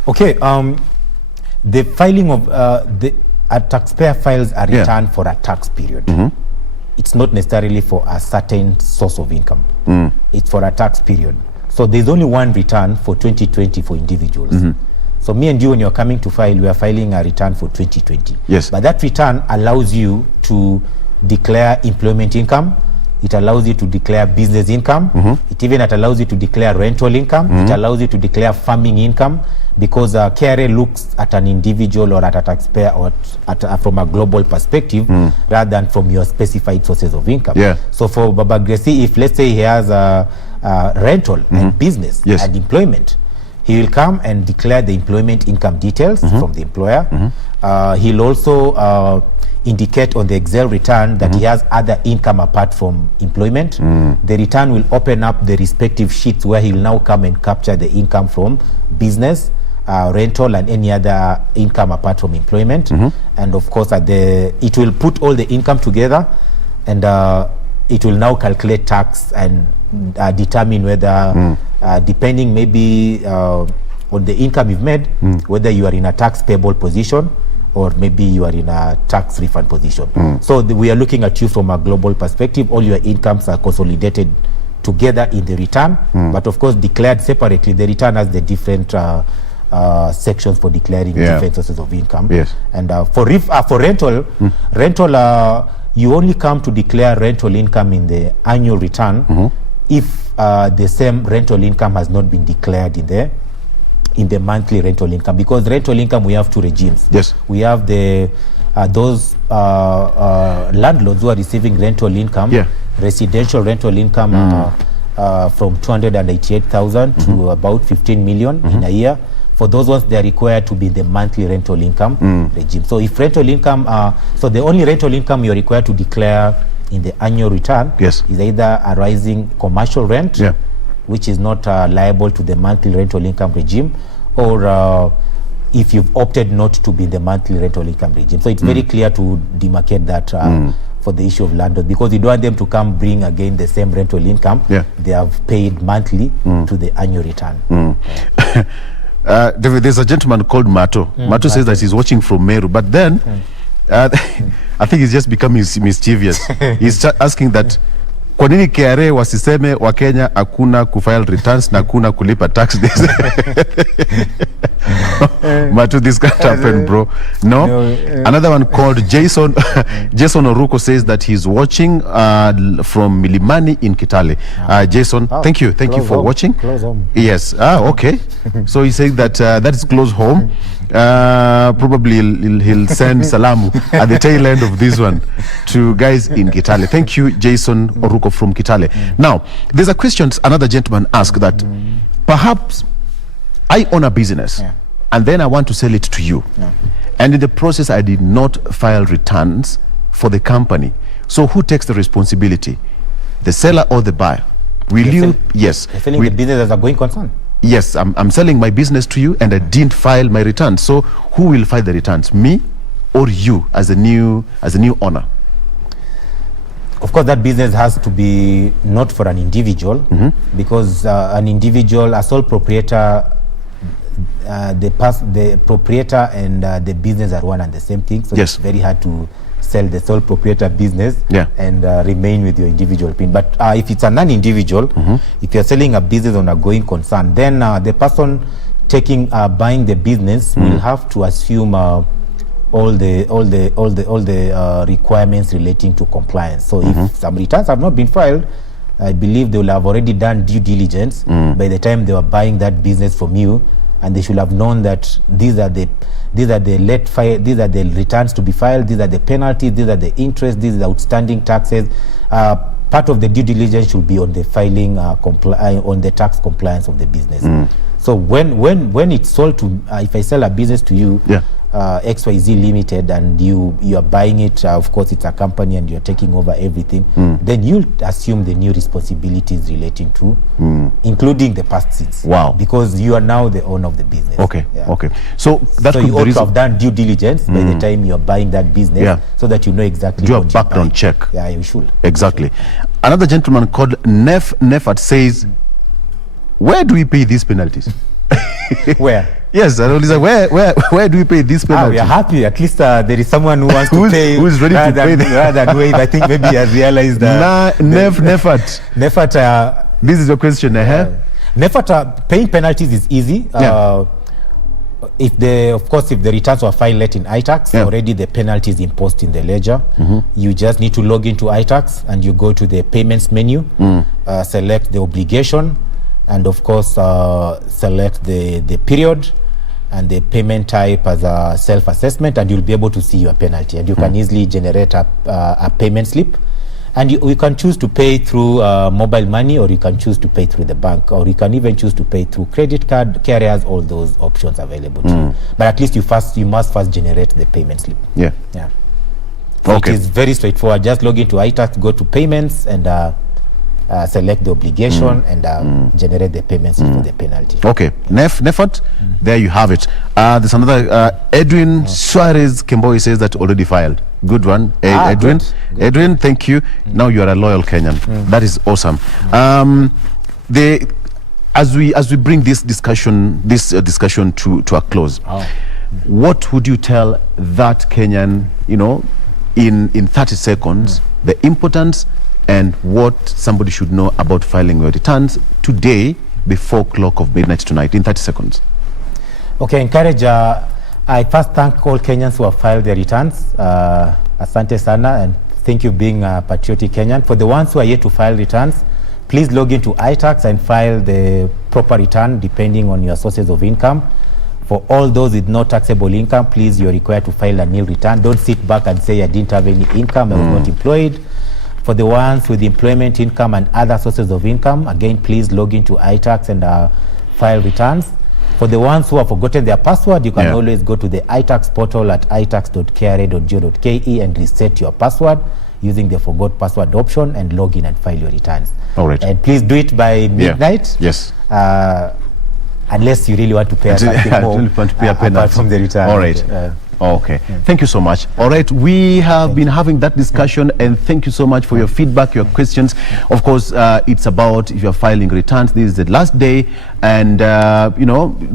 Okay, the filing of... a taxpayer files a return for a tax period. It's not necessarily for a certain source of income. It's for a tax period. So there's only one return for 2020 for individuals. So me and you, when you're coming to file, we are filing a return for 2020. Yes. But that return allows you to declare employment income. It allows you to declare business income. It even allows you to declare rental income. It allows you to declare farming income, because KRA looks at an individual or at a taxpayer or from a global perspective rather than from your specified sources of income. So for Baba Gracie, if let's say he has a rental and business and employment, he will come and declare the employment income details from the employer. He'll also indicate on the Excel return that he has other income apart from employment. The return will open up the respective sheets where he'll now come and capture the income from business, rental, and any other income apart from employment. And of course it will put all the income together, and it will now calculate tax and determine whether depending maybe on the income you've made, whether you are in a tax payable position or maybe you are in a tax refund position. So we are looking at you from a global perspective. All your incomes are consolidated together in the return, but of course declared separately. The return has the different sections for declaring different sources of income. And for rental, you only come to declare rental income in the annual return if the same rental income has not been declared in the monthly rental income, because rental income we have two regimes. We have the those landlords who are receiving rental income, residential rental income from 288,000 to about 15 million in a year. For those ones, they are required to be in the monthly rental income regime. So if rental income, so the only rental income you're required to declare in the annual return is either a rising commercial rent, which is not liable to the monthly rental income regime, or if you've opted not to be in the monthly rental income regime. So it's very clear to demarcate that for the issue of landlords, because you don't want them to come bring again the same rental income they have paid monthly to the annual return. David, there's a gentleman called Mato. Mato says that he's watching from Meru, but then I think he's just becoming mischievous. He's asking that kwa nini KRA wasiseme wa Kenya hakuna kufile returns na hakuna kulipa tax days? Mato, this can't happen, bro. No. Another one called Jason. Jason Oruko says that he's watching from Milimani in Kitale. Jason, thank you for watching. Close home. Yes. Okay. So he's saying that that is close home. Probably he'll send salamu at the tail end of this one to guys in Kitale. Thank you, Jason Oruko from Kitale. Now, there's a question another gentleman asked that perhaps I own a business and then I want to sell it to you. And in the process, I did not file returns for the company. So who takes the responsibility? The seller or the buyer? Will you? Yes. You're selling the business as a going concern? Yes, I'm selling my business to you and I didn't file my returns. So who will file the returns? Me or you as a new owner? Of course, that business has to be not for an individual, because an individual, a sole proprietor, the proprietor and the business are one and the same thing. So it's very hard to sell the sole proprietor business and remain with your individual pin. But if it's a non-individual, if you're selling a business on a going concern, then the person buying the business will have to assume all the requirements relating to compliance. So if some returns have not been filed, I believe they will have already done due diligence by the time they were buying that business from you, and they should have known that these are the returns to be filed, these are the penalties, these are the interest, these are the outstanding taxes. Part of the due diligence should be on the filing on the tax compliance of the business. So when it's sold to, if I sell a business to you, XYZ Limited, and you are buying it, of course it's a company and you're taking over everything, then you'll assume the new responsibilities relating to, including the past sins. Wow. Because you are now the owner of the business. Okay, okay. So that you ought to have done due diligence by the time you're buying that business, so that you know exactly do a background check. Yeah, you should. Exactly. Another gentleman called Nefat says, where do we pay these penalties? Where? Yes, I was like, where do we pay these penalties? We are happy. At least there is someone who wants to pay. Who's ready to pay them? Rather than wave. I think maybe he has realized that. Nefat. Nefat. This is your question. Nefat, paying penalties is easy. If the returns were filed late in iTax, already the penalty is imposed in the ledger. You just need to log into iTax and you go to the payments menu, select the obligation, and of course select the period and the payment type as a self-assessment, and you'll be able to see your penalty, and you can easily generate a payment slip, and you can choose to pay through mobile money, or you can choose to pay through the bank, or you can even choose to pay through credit card carriers. All those options available to you, but at least you must first generate the payment slip. So it is very straightforward. Just log into iTax, go to payments, and select the obligation and generate the payments for the penalty. Okay, Nefat, there you have it. There's another Edwin Suarez Kemboi says that already filed. Good one, Edwin. Good. Edwin, thank you. Now you are a loyal Kenyan. That is awesome. As we bring this discussion to a close, what would you tell that Kenyan, in 30 seconds, the importance and what somebody should know about filing your returns today before clock of midnight tonight, in 30 seconds? Okay, I first thank all Kenyans who have filed their returns. Asante sana, and thank you being a patriotic Kenyan. For the ones who are yet to file returns, please log into iTax and file the proper return depending on your sources of income. For all those with no taxable income, please, you're required to file a nil return. Don't sit back and say I didn't have any income, I was not employed. For the ones with employment income and other sources of income, again, please log into iTax and file returns. For the ones who have forgotten their password, you can always go to the iTax portal at itax.kra.go.ke and reset your password using the forgot password option and log in and file your returns. All right. And please do it by midnight. Yes. Unless you really want to pay something more apart from the return. All right. Okay, thank you so much. All right, we have been having that discussion, and thank you so much for your feedback, your questions. Of course, it's about if you're filing returns, this is the last day, and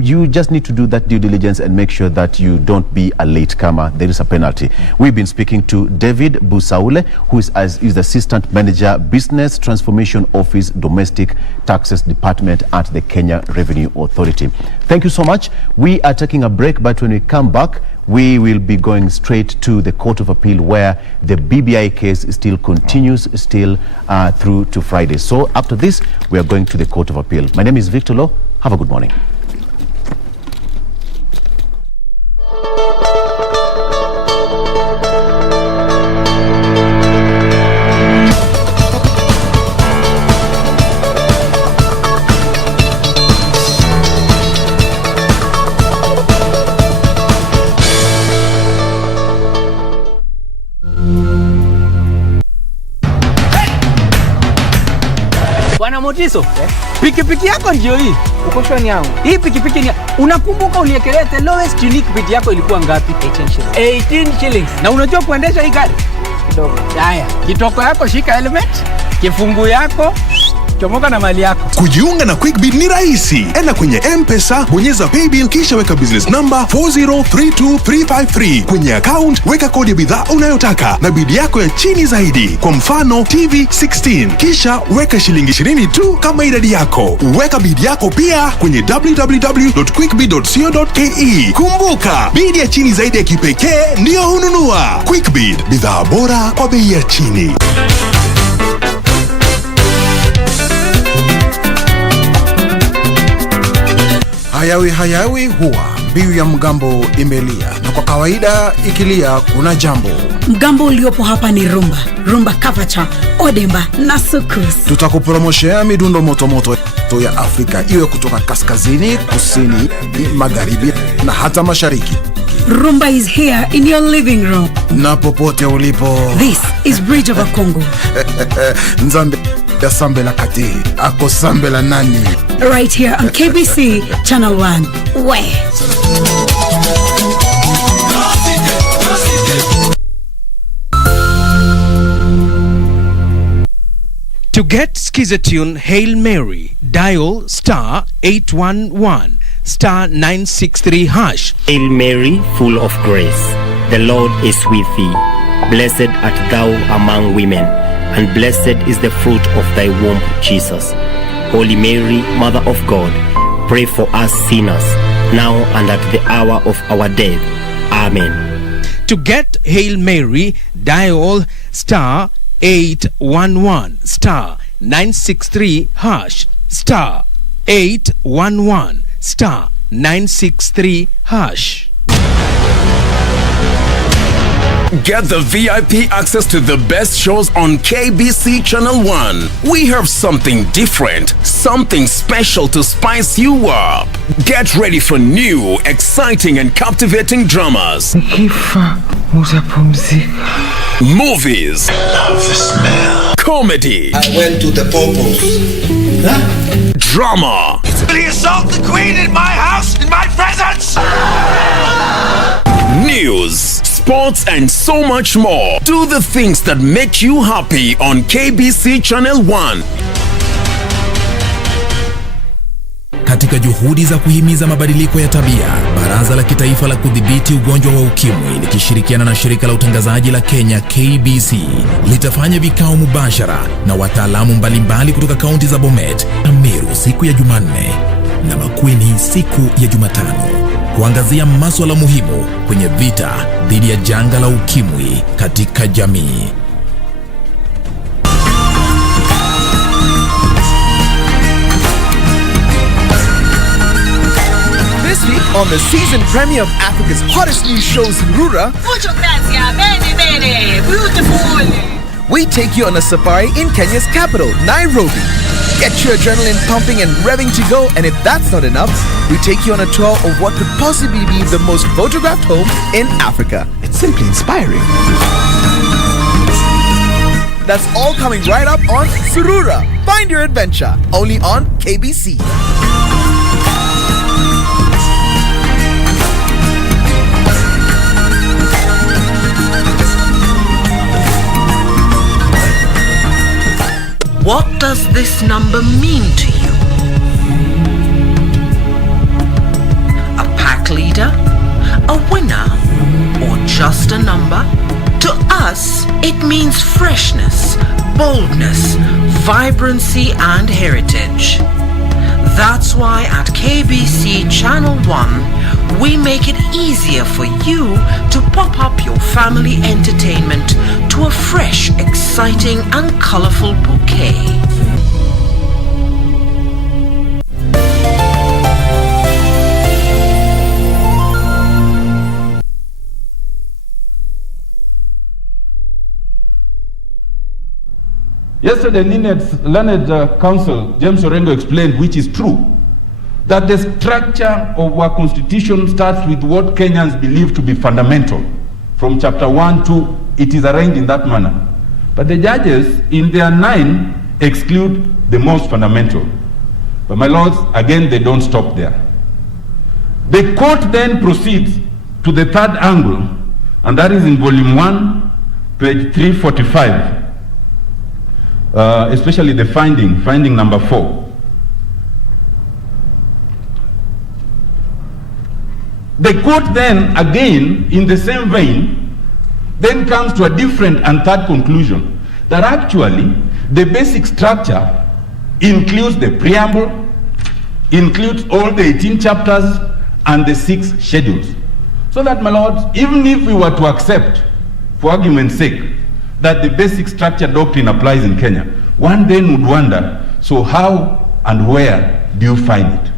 you just need to do that due diligence and make sure that you don't be a latecomer. There is a penalty. We've been speaking to David Busaule, who is the Assistant Manager, Business Transformation Office, Domestic Taxes Department at the Kenya Revenue Authority. Thank you so much. We are taking a break, but when we come back, we will be going straight to the Court of Appeal, where the BBI case still continues through to Friday. So after this, we are going to the Court of Appeal. My name is Victor Lo. Have a good morning. Motiso. Pikipiki yako ndio hii. Uko shwani yangu. Hii pikipiki ni unakumbuka uniekelea the lowest unique bid yako ilikuwa ngapi? 18 shillings. Na unajua kuendesha hii gari? Kidogo. Haya, kitoko yako shika helmet, kifungu yako chomoka na mali yako. Kujiunga na QuickBid ni rahisi. Enda kwenye M-Pesa, bonyeza paybill kisha weka business number 4032353. Kwenye account weka kodi ya bidhaa unayotaka na bid yako ya chini zaidi. Kwa mfano TV 16. Kisha weka shilingi 20 tu kama idadi yako. Weka bid yako pia kwenye www.quickbid.co.ke. Kumbuka, bid ya chini zaidi ya kipekee ndio hununua. QuickBid, bidhaa bora kwa bei ya chini. Hayawi huwa mbiu ya mgambo imelia, na kwa kawaida ikilia kuna jambo. Mgambo uliopo hapa ni rumba kavacha, odemba na sukus. Tutakupromoshea midundo motomoto ya Afrika, iwe kutoka kaskazini, kusini, magharibi na hata mashariki. Rumba is here in your living room. Na popote ulipo. This is Bridge of Congo. Nzambe ya sambe la kati, ako sambe la nani? Right here on KBC Channel 1. To get Skizatune Hail Mary, dial star 811 star 963 hash. Hail Mary, full of grace, the Lord is with thee. Blessed art thou among women, and blessed is the fruit of thy womb, Jesus. Holy Mary, Mother of God, pray for us sinners, now and at the hour of our death. Amen. To get Hail Mary, dial star 811 star 963 hash, star 811 star 963 hash. Get the VIP access to the best shows on KBC Channel 1. We have something different, something special to spice you up. Get ready for new, exciting and captivating dramas. Movies. I love the smell. Comedy. I went to the Popos. Drama. Did he assault the Queen in my house, in my presence? News, sports and so much more. Do the things that make you happy on KBC Channel 1. Katika juhudi za kuhimiza mabadiliko ya tabia, Baraza la Kitaifa la Kudhibiti Ugonjwa wa Ukimwi likishirikiana na shirika la utangazaji la Kenya KBC litafanya vikao mubashara na wataalamu mbalimbali kutoka kaunti za Bomet, Ameru siku ya Jumanne na Makueni siku ya Jumatano, kuangazia masuala muhimu kwenye vita dhidi ya janga la ukimwi katika jamii. This week on the season premiere of Africa's hottest new show, Surura, we take you on a safari in Kenya's capital, Nairobi. Get your adrenaline pumping and revving to go, and if that's not enough, we take you on a tour of what could possibly be the most photographed home in Africa. It's simply inspiring. That's all coming right up on Surura. Find your adventure, only on KBC. What does this number mean to you? A pack leader? A winner? Or just a number? To us, it means freshness, boldness, vibrancy and heritage. That's why at KBC Channel 1, we make it easier for you to pop up your family entertainment to a fresh, exciting and colorful bouquet. Yesterday, learned counsel James Orengo explained, which is true, that the structure of our constitution starts with what Kenyans believe to be fundamental. From chapter 1 to it is arranged in that manner. But the judges, in their 9, exclude the most fundamental. But my lords, again, they don't stop there. The court then proceeds to the third angle, and that is in volume 1, page 345, especially the finding number 4. The court then, again, in the same vein, then comes to a different and third conclusion, that actually the basic structure includes the preamble, includes all the 18 chapters and the 6 schedules. So that, my lords, even if we were to accept, for argument's sake, that the basic structure doctrine applies in Kenya, one then would wonder, so how and where do you find it?